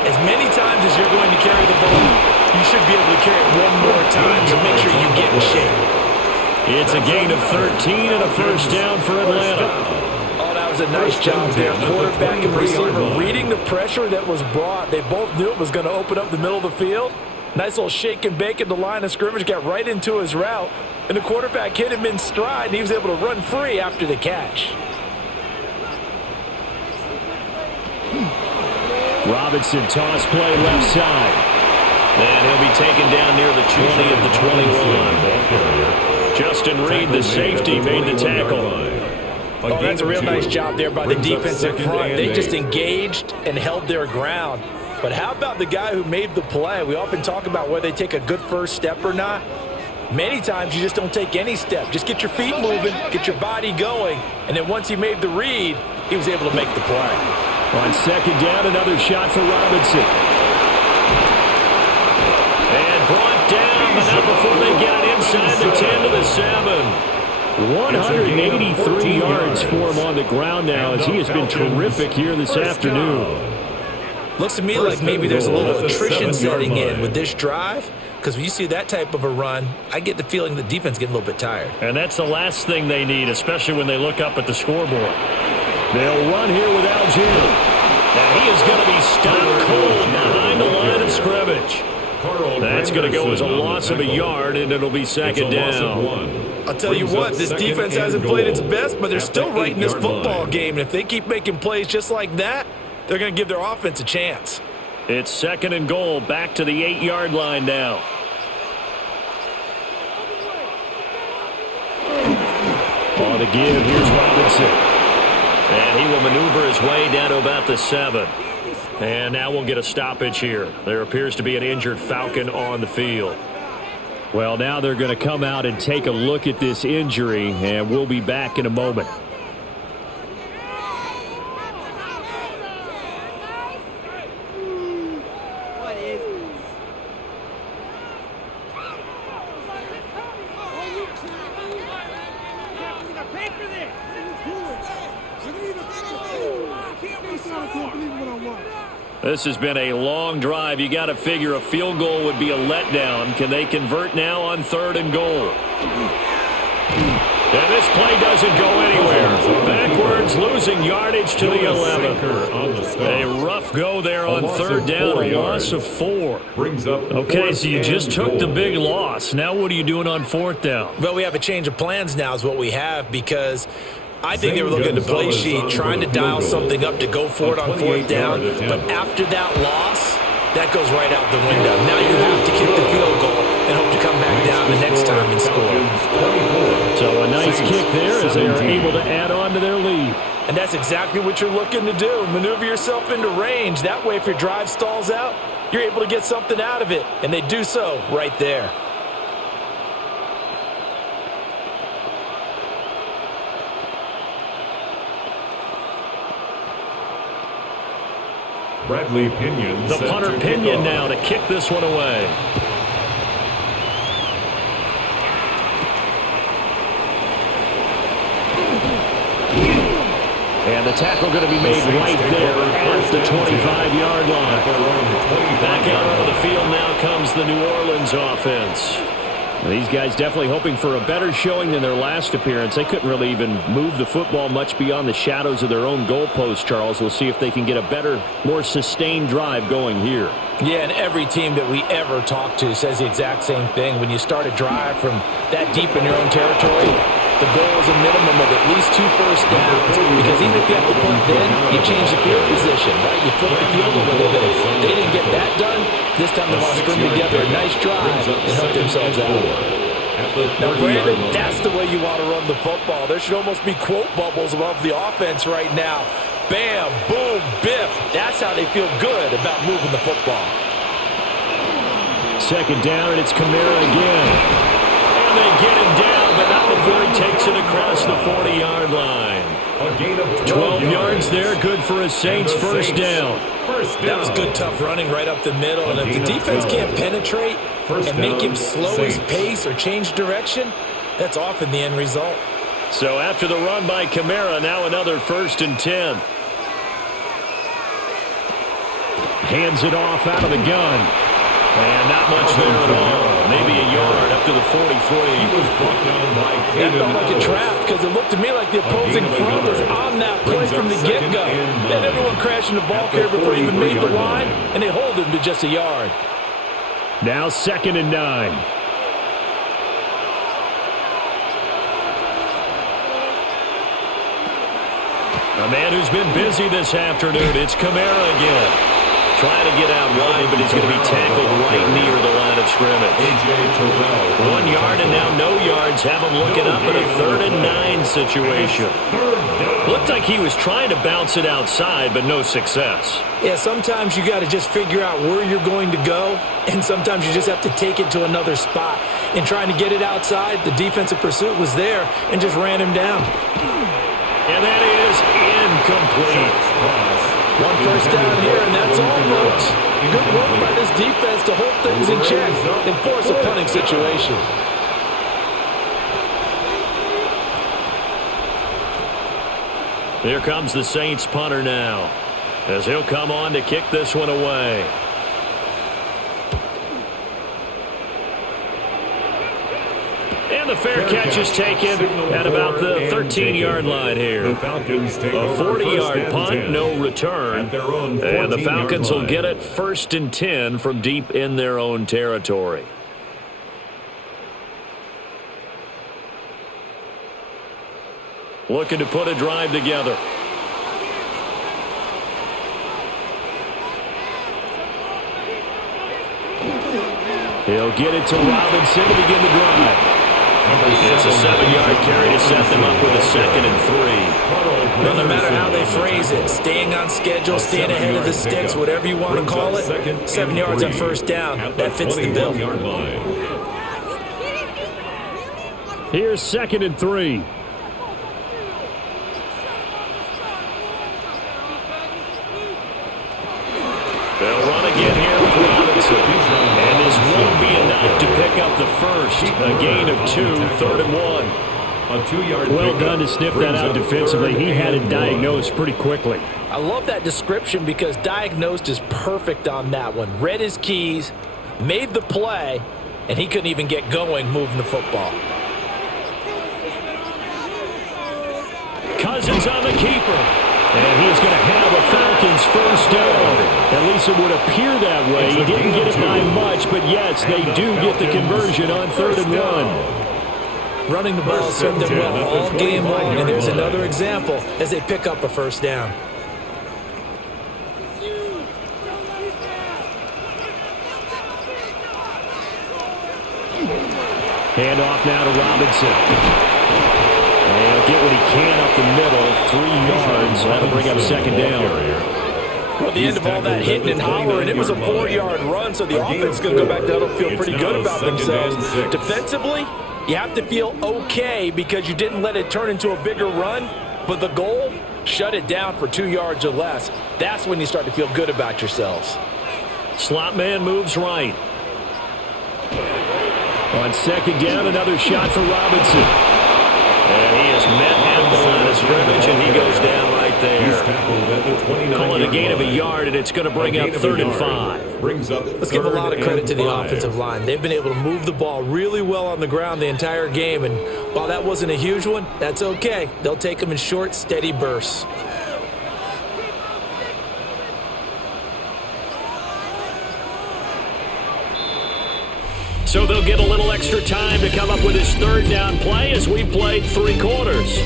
as many times as you're going to carry the ball, you should be able to carry it one more time, so make sure you get in shape. It's a gain of 13 and a first down for Atlanta. A nice job there. Quarterback and receiver reading the pressure that was brought. They both knew it was going to open up the middle of the field. Nice little shake and bake at the line of scrimmage. Got right into his route. And the quarterback hit him in stride, and he was able to run free after the catch. Robinson toss play left side. And he'll be taken down near the 20 at the 21. Justin Reed, the safety, made the tackle. Oh, that's a real nice job there by the defensive front. They just engaged and held their ground. But how about the guy who made the play? We often talk about whether they take a good first step or not. Many times you just don't take any step. Just get your feet moving, get your body going, and then once he made the read, he was able to make the play. On second down, another shot for Robinson. And brought down, but not before they get it inside the 10 to the 7. 183 yards for him on the ground now as he has been terrific here this afternoon. Looks to me like maybe there's a little attrition setting in with this drive, because when you see that type of a run, I get the feeling the defense getting a little bit tired. And that's the last thing they need, especially when they look up at the scoreboard. They'll run here with Algier. And he is going to be stopped cold behind the line of scrimmage. That's going to go as a loss of a yard, and it'll be second down. I'll tell you what, this defense hasn't played its best, but they're still right in this football game. And if they keep making plays just like that, they're going to give their offense a chance. It's second and goal, back to the 8-yard line now. On the give, here's Robinson. And he will maneuver his way down to about the 7. And now we'll get a stoppage here. There appears to be an injured Falcon on the field. Well, now they're going to come out and take a look at this injury, and we'll be back in a moment. This has been a long drive. You got to figure a field goal would be a letdown. Can they convert now on third and goal? And this play doesn't go anywhere. Backwards, losing yardage to the 11. A rough go there on third down, a loss of 4. Okay, so you just took the big loss. Now what are you doing on fourth down? Well, we have a change of plans now is what we have, because I think they were looking at the play sheet, trying to dial something up to go for it on fourth down. But after that loss, that goes right out the window. Now you have to kick the field goal and hope to come back down the next time and score. So a nice kick there as they are able to add on to their lead. And that's exactly what you're looking to do. Maneuver yourself into range. That way, if your drive stalls out, you're able to get something out of it. And they do so right there. Bradley Pinion. The punter Pinion now to kick this one away. And the tackle going to be made right there at the 25-yard line. Back out onto the field now comes the New Orleans offense. These guys definitely hoping for a better showing than their last appearance. They couldn't really even move the football much beyond the shadows of their own goalpost, Charles. We'll see if they can get a better, more sustained drive going here. Yeah, and every team that we ever talk to says the exact same thing. When you start a drive from that deep in your own territory, the goal is a minimum of at least 2 first downs. Because even if you have to punt then, you change the field position, right? You flip the field a little bit. They didn't get that done. This time they want to string together a nice drive and help themselves out. Now, Brandon, that's the way you want to run the football. There should almost be quote bubbles above the offense right now. Bam, boom, biff. That's how they feel good about moving the football. Second down, and it's Kamara again. And they get him down, but not before he takes it across the 40-yard line. 12 yards there, good for a Saints first down. That was good, tough running right up the middle. And if the defense can't penetrate and make him slow his pace or change direction, that's often the end result. So after the run by Kamara, now another 1st and 10. Hands it off out of the gun. And not much there at all. Maybe a yard up to the 43. That felt like a trap because it looked to me like the opposing front was on that play from the get-go. And everyone crashing the ball carrier before he even made the line, and they hold him to just a yard. Now 2nd and 9. A man who's been busy this afternoon, it's Kamara again. Trying to get out wide, but he's going to be tackled right near the line of scrimmage. 1 yard and now no yards. Have him looking up at a 3rd and 9 situation. Looked like he was trying to bounce it outside, but no success. Yeah, sometimes you got to just figure out where you're going to go, and sometimes you just have to take it to another spot. In trying to get it outside, the defensive pursuit was there and just ran him down. And that is incomplete. One first down here, and that's all, folks. Good work by this defense to hold things in check and force a punting situation. Here comes the Saints punter now, as he'll come on to kick this one away. And the fair catch is taken at about the 13-yard line here. A 40-yard punt, no return. And the Falcons will get it 1st and 10 from deep in their own territory. Looking to put a drive together. He'll get it to Robinson to begin the drive. It's a 7-yard carry to set them up with a 2nd and 3. Well, no matter how they phrase it, staying on schedule, staying ahead of the sticks, whatever you want to call it, 7 yards on first down, that fits the bill. Here's 2nd and 3. They'll run again here with Robinson. And this won't be enough to pick up the first. A gain of 2, 3rd and 1. A 2-yard well done to sniff that out defensively. He had it diagnosed pretty quickly. I love that description because diagnosed is perfect on that one. Read his keys, made the play, and he couldn't even get going moving the football. Cousins on the keeper. And he's going to have a Falcons first down. At least it would appear that way. He didn't get it by much, but yes, they do get the conversion on 3rd and 1. Running the ball served them well all game long, and there's another example as they pick up a first down. Hand off now to Robinson. And he'll get what he can up the middle, 3 yards. That'll bring up 2nd down. Well, the end of all that hitting and hollering, it was a 4-yard run, so the offense is going to go back down and feel pretty good about themselves. Defensively, you have to feel okay because you didn't let it turn into a bigger run, but the goal, shut it down for 2 yards or less. That's when you start to feel good about yourselves. Slot man moves right. On 2nd down, another shot for Robinson. And he is met at the line of scrimmage, and he goes down right there. Call it a gain of a yard, and it's going to bring up 3rd and 5. Let's give a lot of credit to the offensive line. They've been able to move the ball really well on the ground the entire game, and while that wasn't a huge one, that's okay. They'll take them in short, steady bursts. So they'll get a little extra time to come up with his 3rd down play as we've played 3 quarters.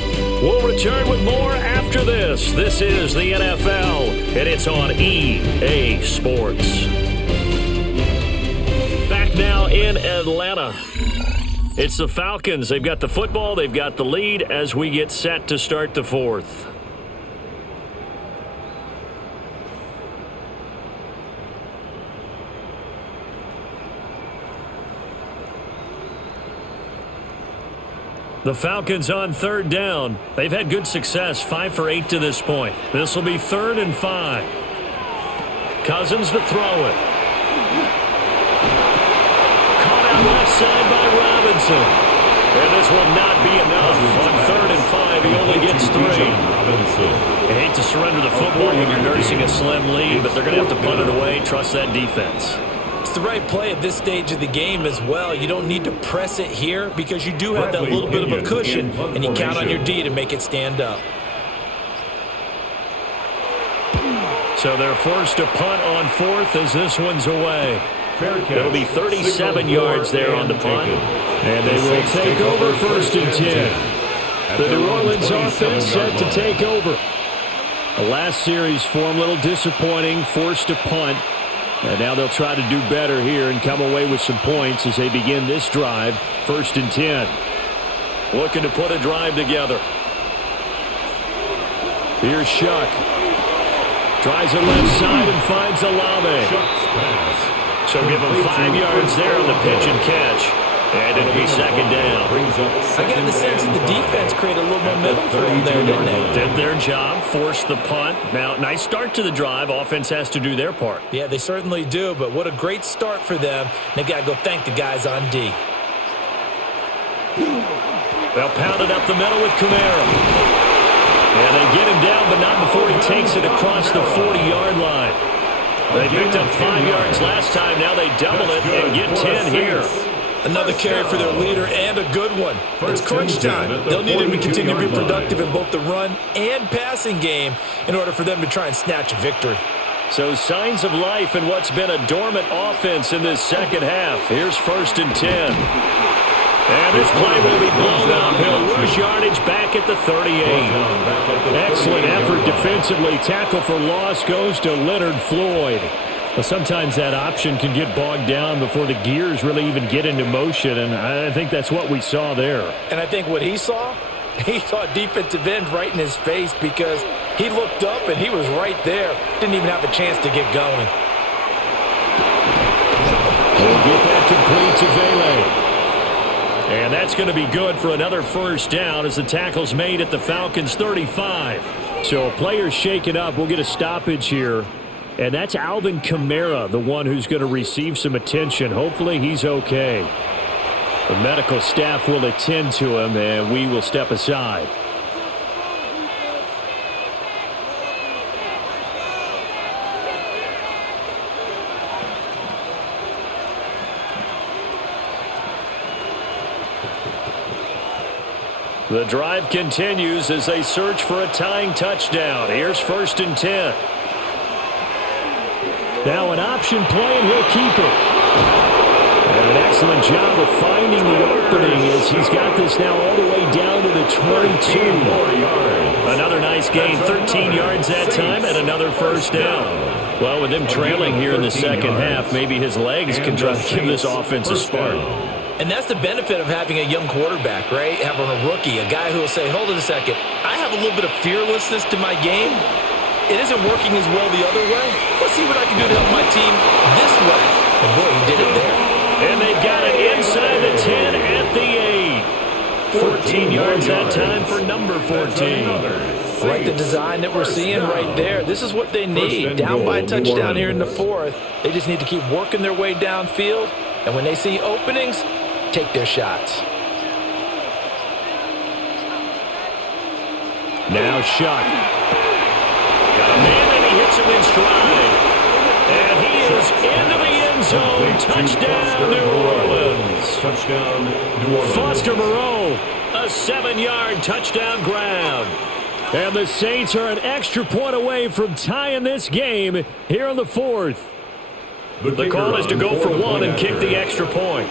We'll return with more after this. This is the NFL, and it's on EA Sports. Back now in Atlanta. It's the Falcons. They've got the football. They've got the lead as we get set to start the 4th. The Falcons on 3rd down. They've had good success, 5 for 8 to this point. This will be 3rd and 5. Cousins to throw it. Caught out left side by Robinson. And this will not be enough. On 3rd and 5, he only gets 3. I hate to surrender the football when you're nursing a slim lead, but they're going to have to punt it away, trust that defense. It's the right play at this stage of the game as well. You don't need to press it here because you do have that little bit of a cushion, and you count on your D to make it stand up. So they're forced to punt on 4th as this one's away. It'll be 37 yards there on the punt. And they will take over 1st and 10. The New Orleans offense set to take over. The last series form a little disappointing, forced to punt. And now they'll try to do better here and come away with some points as they begin this drive, 1st and 10. Looking to put a drive together. Here's Shuck. Tries it left side and finds Olave. So give him 5 yards there on the pitch and catch. And it'll be second down. I got the sense that the defense created a little momentum for them there, didn't they? Did their job, forced the punt. Now, nice start to the drive. Offense has to do their part. Yeah, they certainly do, but what a great start for them. They got to go thank the guys on D. They'll pound it up the middle with Kamara. And they get him down, but not before he takes it across the 40-yard line. They picked up 5 yards last time. Now they double it and get 10 here. Another carry for their leader and a good one. It's crunch time. They'll need him to continue to be productive in both the run and passing game in order for them to try and snatch a victory. So signs of life in what's been a dormant offense in this second half. Here's 1st and 10. And this play will be blown up. He'll rush yardage back at the 38. Excellent effort defensively. Tackle for loss goes to Leonard Floyd. Well, sometimes that option can get bogged down before the gears really even get into motion, and I think that's what we saw there. And I think what he saw a defensive end right in his face because he looked up and he was right there. Didn't even have a chance to get going. We'll get that complete to Vele. And that's going to be good for another first down as the tackle's made at the Falcons' 35. So players shaken up. We'll get a stoppage here. And that's Alvin Kamara, the one who's going to receive some attention. Hopefully he's okay. The medical staff will attend to him, and we will step aside. The drive continues as they search for a tying touchdown. Here's 1st and 10. Now an option play, and he'll keep it. And an excellent job of finding the opening as he's got this now all the way down to the 22. Another nice gain, 13 yards that time, and another first down. Well, with him trailing here in the second half, maybe his legs can try to give this offense a spark. And that's the benefit of having a young quarterback, right? Having a rookie, a guy who will say, hold it a second, I have a little bit of fearlessness to my game. It isn't working as well the other way. Let's see what I can do to help my team this way. And boy, he did it there. And they've got it inside the 10 at the 8. 14 yards that time for number 14. Like the design that we're seeing right there. This is what they need. Down by a touchdown here in the 4th. They just need to keep working their way downfield. And when they see openings, take their shots. Now Shuck. Got a man and he hits him in stride. And he is into the end zone. Touchdown, New Orleans. Touchdown, New Orleans. Foster Moreau, a 7-yard touchdown grab. And the Saints are an extra point away from tying this game here in the 4th. The call is to go for one and kick the extra point.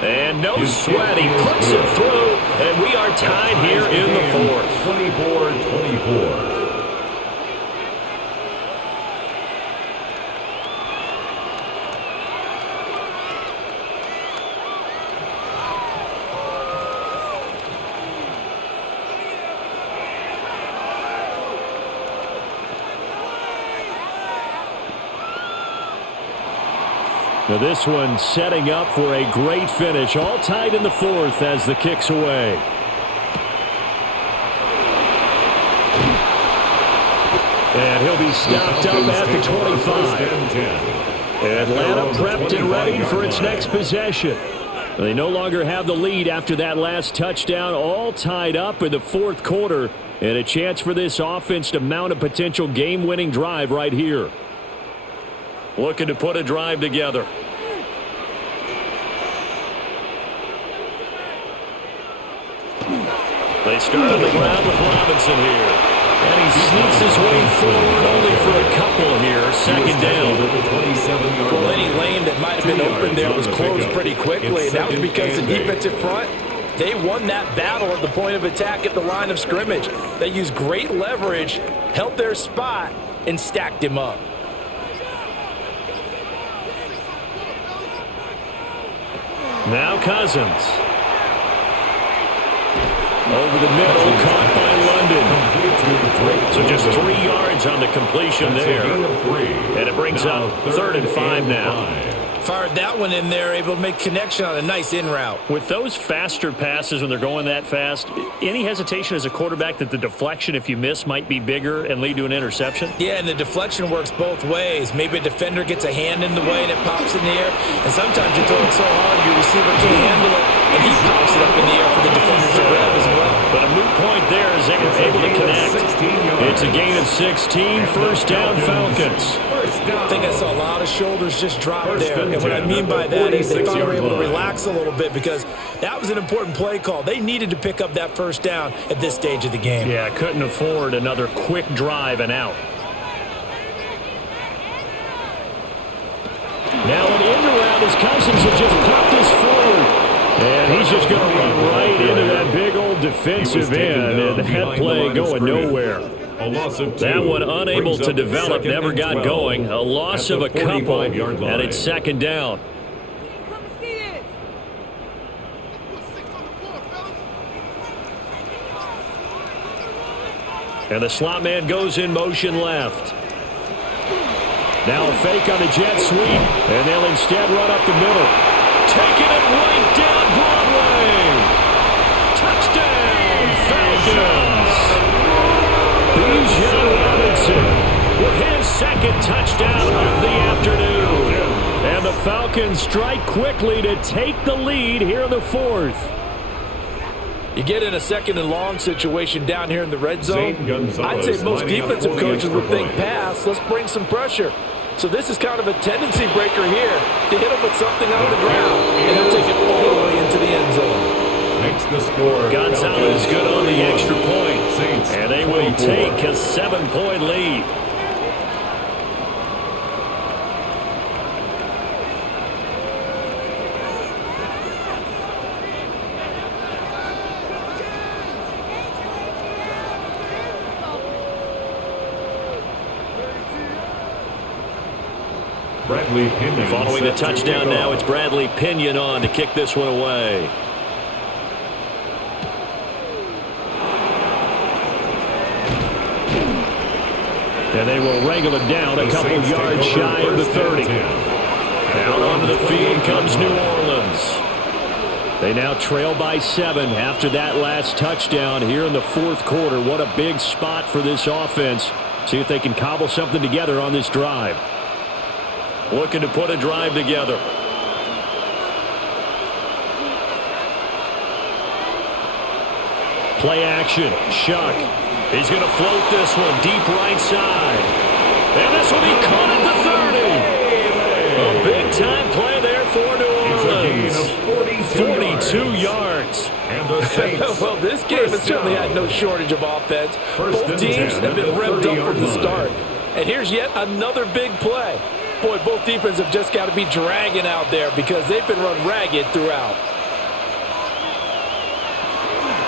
And no sweat, he puts it through, and we are tied here in the 4th. 24-24. Now this one setting up for a great finish. All tied in the 4th as the kick's away. And he'll be stopped up at the 25. Atlanta prepped and ready for its next possession. They no longer have the lead after that last touchdown. All tied up in the 4th quarter. And a chance for this offense to mount a potential game-winning drive right here. Looking to put a drive together. They start on the ground with Robinson here. And he sneaks his way forward only for a couple here. 2nd down. Well, any lane that might have been open there was closed pretty quickly. And that was because the defensive front, they won that battle at the point of attack at the line of scrimmage. They used great leverage, held their spot, and stacked him up. Now Cousins. Over the middle, caught by London. So just 3 yards on the completion there. And it brings up 3rd and 5 now. Fired that one in there, able to make connection on a nice in route. With those faster passes when they're going that fast, any hesitation as a quarterback that the deflection, if you miss, might be bigger and lead to an interception? Yeah, and the deflection works both ways. Maybe a defender gets a hand in the way and it pops in the air, and sometimes you throw it so hard your receiver can't handle it, and he pops it up in the air for the defender to grab as well. But a moot point there as they were able to connect. It's a gain of 16, first down Falcons. I think I saw a lot of shoulders just drop there, and what I mean by that is they thought they were able to relax a little bit because that was an important play call. They needed to pick up that first down at this stage of the game. Yeah, couldn't afford another quick drive and out. Now an in route as Cousins has just popped this forward. And he's just going to run right into that big old defensive end, and that play going nowhere. That one unable to develop, never got going. A loss of a couple, and it's 2nd down. And the slot man goes in motion left. Now a fake on the jet sweep, and they'll instead run up the middle. Taking it right down Broadway. Touchdown, Falcons. Bijan Robinson with his 2nd touchdown of the afternoon. And the Falcons strike quickly to take the lead here in the 4th. You get in a 2nd and long situation down here in the red zone. I'd say most defensive coaches would think pass. Let's bring some pressure. So this is kind of a tendency breaker here to hit him with something on the ground, and he'll take it all the way into the end zone. Makes the score. Gonzalez good on the extra point, and they will take a 7-point lead. Following the touchdown now, it's Bradley Pinion on to kick this one away. And they will wrangle it down a couple yards shy of the 30. Out onto the field comes New Orleans. They now trail by 7 after that last touchdown here in the 4th quarter. What a big spot for this offense. See if they can cobble something together on this drive. Looking to put a drive together. Play action. Shuck. He's going to float this one deep right side. And this will be caught at the 30. A big-time play there for New Orleans. 42 yards. Well, this game has certainly had no shortage of offense. Both teams have been revved up from the start. And here's yet another big play. Boy, both defenses have just got to be dragging out there because they've been run ragged throughout.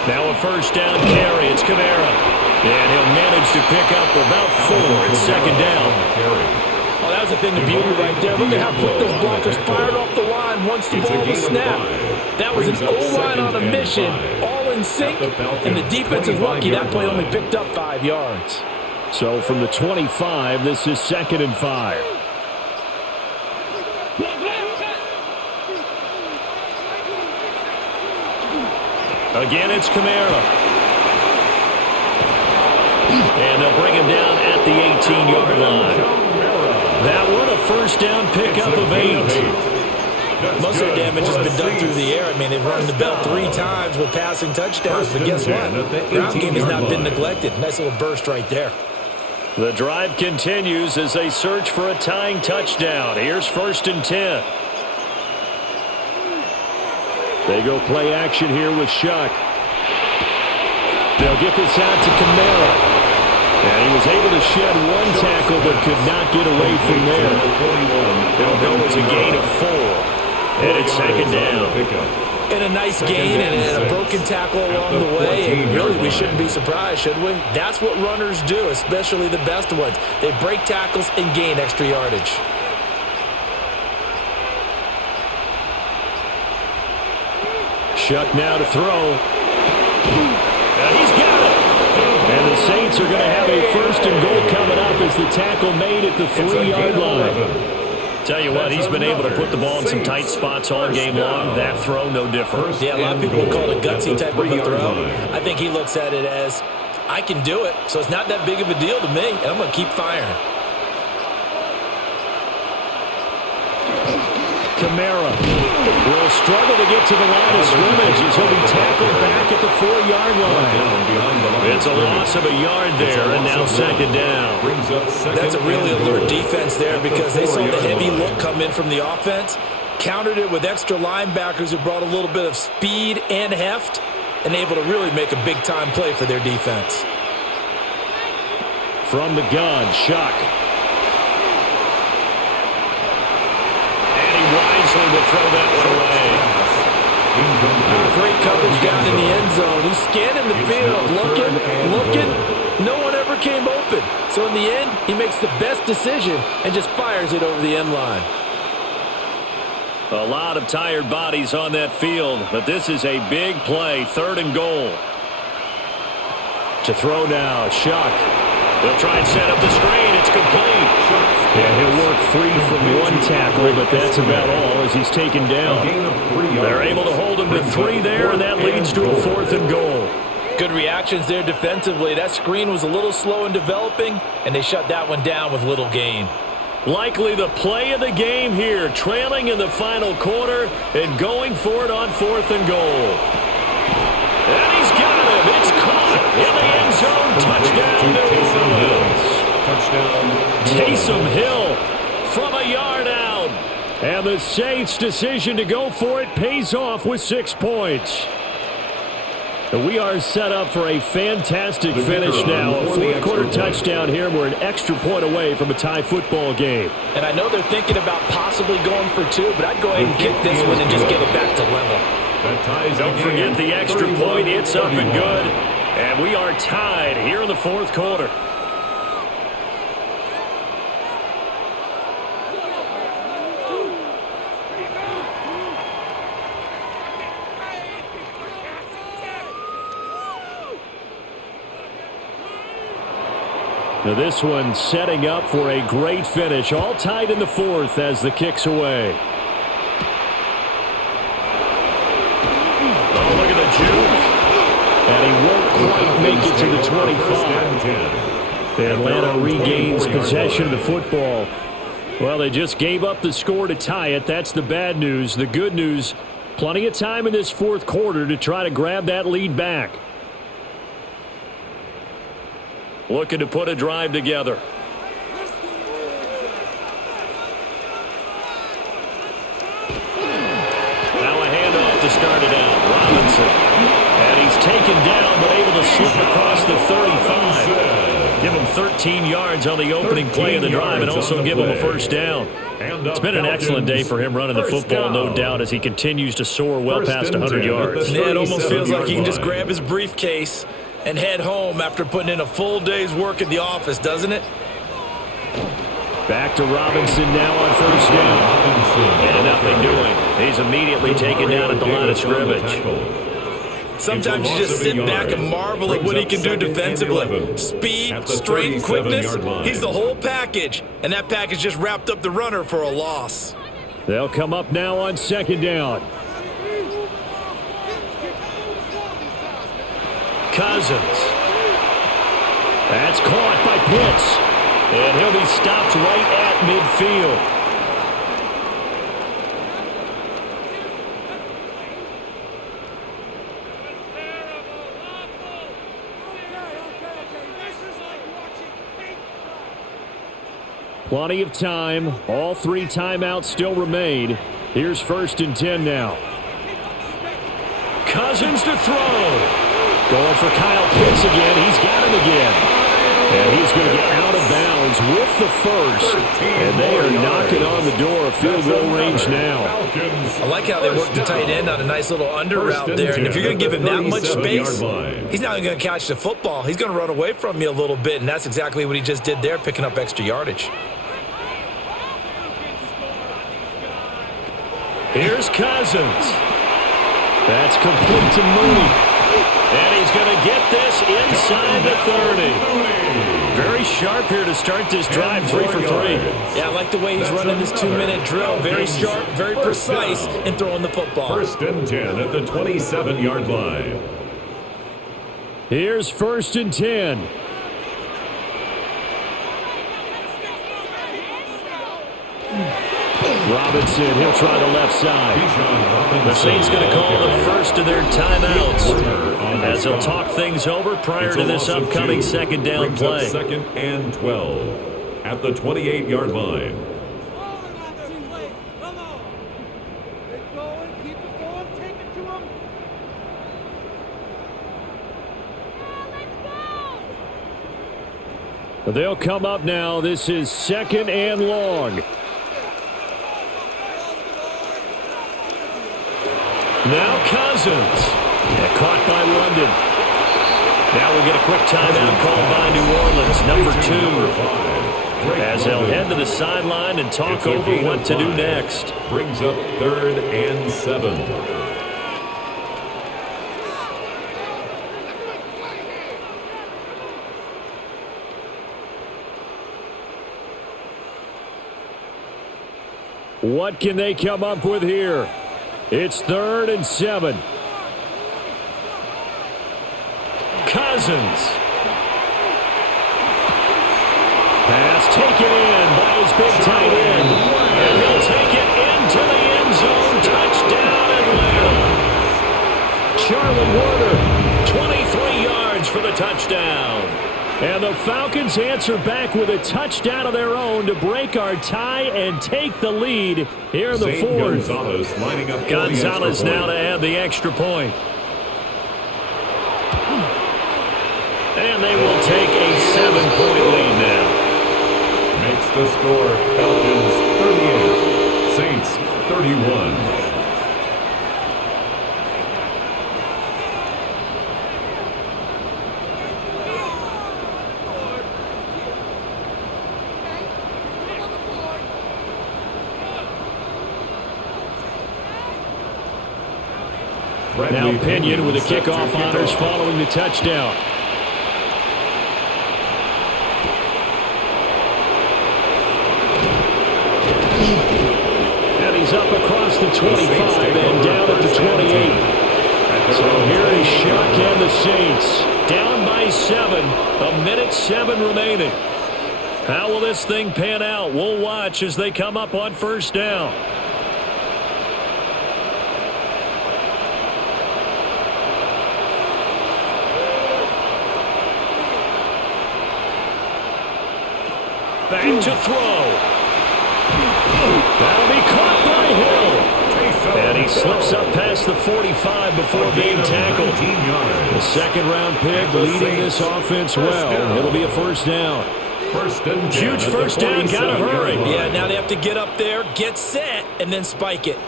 Now a first down carry. It's Kamara. And he'll manage to pick up about 4. It's 2nd down. Oh, that was a thing of beauty right there. Look at how quick those blockers fired off the line once the ball was snapped. That was an O-line on a mission, all in sync, and the defense is lucky that play only picked up 5 yards. So from the 25, this is 2nd and 5. Again, it's Kamara. And they'll bring him down at the 18-yard line. That one, a first down pickup of 8. Most of their damage has been done through the air. I mean, they've run the bell 3 times with passing touchdowns. But guess what? Ground game has not been neglected. Nice little burst right there. The drive continues as they search for a tying touchdown. Here's 1st and 10. They go play action here with Shuck. They'll get this out to Kamara. And he was able to shed 1 tackle but could not get away from there. It'll go as a gain of 4. And it's 2nd down. And a nice gain and a broken tackle along the way. And really, we shouldn't be surprised, should we? That's what runners do, especially the best ones. They break tackles and gain extra yardage. Shuck now to throw. And he's got it. And the Saints Saints are going to have a first and goal coming up as the tackle made at the 3-yard line. Tell you what, he's been able to put the ball in some tight spots all game long. That throw, no different. Yeah, a lot of people would call it a gutsy type of a throw. I think he looks at it as, I can do it, so it's not that big of a deal to me, and I'm going to keep firing. Kamara will struggle to get to the line of scrimmage as he'll be tackled back at the 4-yard line. It's a loss of a yard there, and now second down. That's a really alert defense there because they saw the heavy look come in from the offense, countered it with extra linebackers who brought a little bit of speed and heft, and able to really make a big-time play for their defense. From the gun, Shuck. Wisely will throw that one away. Great coverage down in the end zone. He's scanning the field, looking. No one ever came open. So in the end, he makes the best decision and just fires it over the end line. A lot of tired bodies on that field, but this is a big play, 3rd and goal. To throw now, Shuck. They'll try and set up the screen. It's complete. Yeah, he'll work free from one tackle, but that's about all as he's taken down. They're able to hold him to 3 there, and that leads to a 4th and goal. Good reactions there defensively. That screen was a little slow in developing, and they shut that one down with little gain. Likely the play of the game here, trailing in the final quarter and going for it on 4th and goal. And he's got him. It's caught in the end zone. Touchdown, New Orleans. Taysom Hill from a yard out. And the Saints' decision to go for it pays off with 6 points. We are set up for a fantastic finish now. A 4th quarter touchdown here. We're an extra point away from a tie football game. And I know they're thinking about possibly going for 2, but I'd go ahead and kick this one and just get it back to level. Don't forget the extra point. It's up and good. And we are tied here in the 4th quarter. Now this one setting up for a great finish. All tied in the 4th as the kick's away. Oh, look at the juke. And he won't quite make it to the 25. Atlanta regains possession of the football. Well, they just gave up the score to tie it. That's the bad news. The good news, plenty of time in this 4th quarter to try to grab that lead back. Looking to put a drive together. Now a handoff to start it out. Robinson. And he's taken down, but able to slip across the 35. Give him 13 yards on the opening play of the drive and also give him a first down. It's been an excellent day for him running the football, no doubt, as he continues to soar well past 100 yards. Yeah, it almost feels like he can just grab his briefcase and head home after putting in a full day's work at the office, doesn't it? Back to Robinson now on first down. And nothing doing. He's immediately taken down at the line of scrimmage. Sometimes you just sit back and marvel at what he can do defensively. Speed, strength, quickness, he's the whole package. And that package just wrapped up the runner for a loss. They'll come up now on second down. Cousins. That's caught by Pitts. And he'll be stopped right at midfield. Plenty of time. All 3 timeouts still remain. Here's 1st and 10 now. Cousins to throw. Going for Kyle Pitts again. He's got him again. And he's going to get out of bounds with the first. And they are knocking on the door of field goal range now. I like how they worked the tight end on a nice little under route there. And if you're going to give him that much space, he's not going to catch the football. He's going to run away from you a little bit. And that's exactly what he just did there, picking up extra yardage. Here's Cousins. That's complete to Mooney. And he's going to get this inside the 30. Very sharp here to start this drive, 3 for 3. Yeah, I like the way he's running this 2-minute drill. Very sharp, very precise in throwing the football. First and 10 at the 27-yard line. Here's first and 10. Robinson, he'll try the left side. The Saints going to call the first of their timeouts as they'll talk things over prior to this upcoming second down play. Second and 12 at the 28-yard line. They'll come up now. This is second and long. Now Cousins. Caught by London. Now we'll get a quick timeout called by New Orleans, number 2. As they'll head to the sideline and talk over what to do next. Brings up 3rd and 7. What can they come up with here? It's 3rd and 7. Cousins. Pass taken in by his big tight end. And he'll take it into the end zone. Touchdown Atlanta. Charlie Warner, 23 yards for the touchdown. And the Falcons answer back with a touchdown of their own to break our tie and take the lead here in the 4th. Gonzalez now to add the extra point. And they will take a 7-point lead now. Makes the score Falcons 38, Saints 31. Now Pinion with the kickoff honors following the touchdown. And he's up across the 25 and down at the 28. So here is Shuck and the Saints. Down by 7. 1:07 remaining. How will this thing pan out? We'll watch as they come up on first down. Back to throw. That'll be caught by Hill. And he slips up past the 45 before being tackled. The second-round pick leading this offense well. It'll be a first down. Huge first down. Got to hurry. Yeah, now they have to get up there, get set, and then spike it.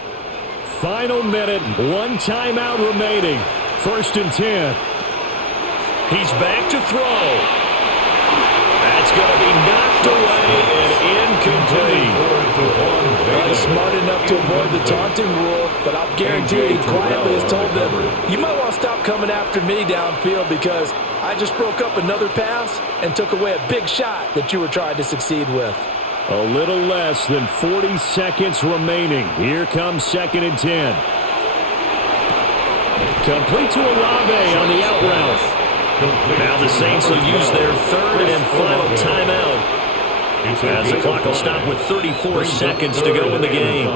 Final minute. 1 timeout remaining. First and 10. He's back to throw. That's going to be knocked away and incomplete. He's smart enough to avoid the taunting rule, but I'll guarantee he quietly has told them, you might want to stop coming after me downfield because I just broke up another pass and took away a big shot that you were trying to succeed with. A little less than 40 seconds remaining. Here comes second and 10. Complete to Olave on the out route. Now the Saints will use their 3rd and final timeout as the clock will stop with 34 seconds to go in the game.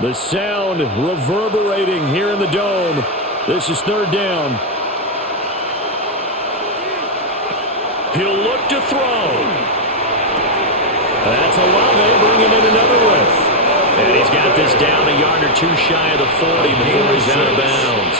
The sound reverberating here in the dome. This is 3rd down. He'll look to throw. That's Olave bringing in another one. And he's got this down a yard or 2 shy of the 40 before he's out of bounds.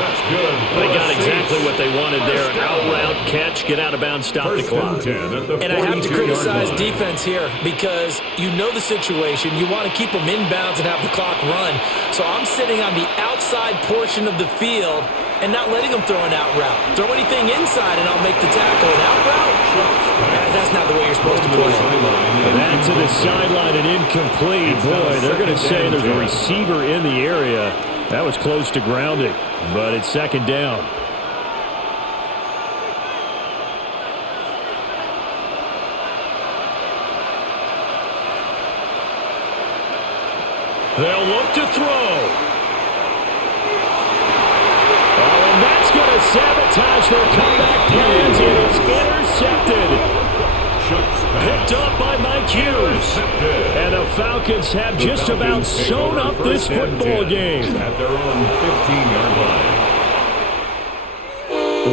That's good. They got exactly what they wanted there. Out route, catch, get out of bounds, stop the clock. And I have to criticize defense here because you know the situation. You want to keep them inbounds and have the clock run. So I'm sitting on the outside portion of the field and not letting them throw an out route. Throw anything inside and I'll make the tackle. An out route? supposed to push it. Back to the sideline and incomplete. Boy, they're going to say there's a receiver in the area. That was close to grounding, but it's second down. They'll look to throw. Oh, and that's going to sabotage their comeback plans. It is intercepted. Picked up by Mike Hughes. And the Falcons have just about sewn up this football game. At their own 15-yard line.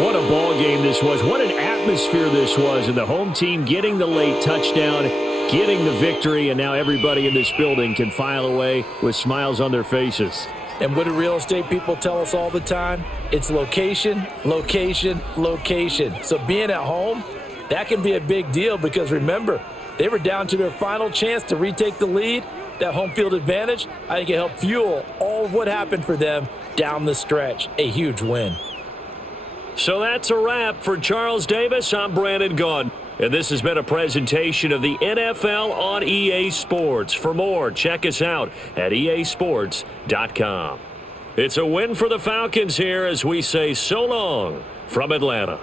What a ball game this was. What an atmosphere this was. And the home team getting the late touchdown, getting the victory, and now everybody in this building can file away with smiles on their faces. And what do real estate people tell us all the time? It's location, location, location. So being at home, that can be a big deal because, remember, they were down to their final chance to retake the lead. That home field advantage, I think it helped fuel all of what happened for them down the stretch. A huge win. So that's a wrap for Charles Davis. I'm Brandon Gunn. And this has been a presentation of the NFL on EA Sports. For more, check us out at easports.com. It's a win for the Falcons here as we say so long from Atlanta.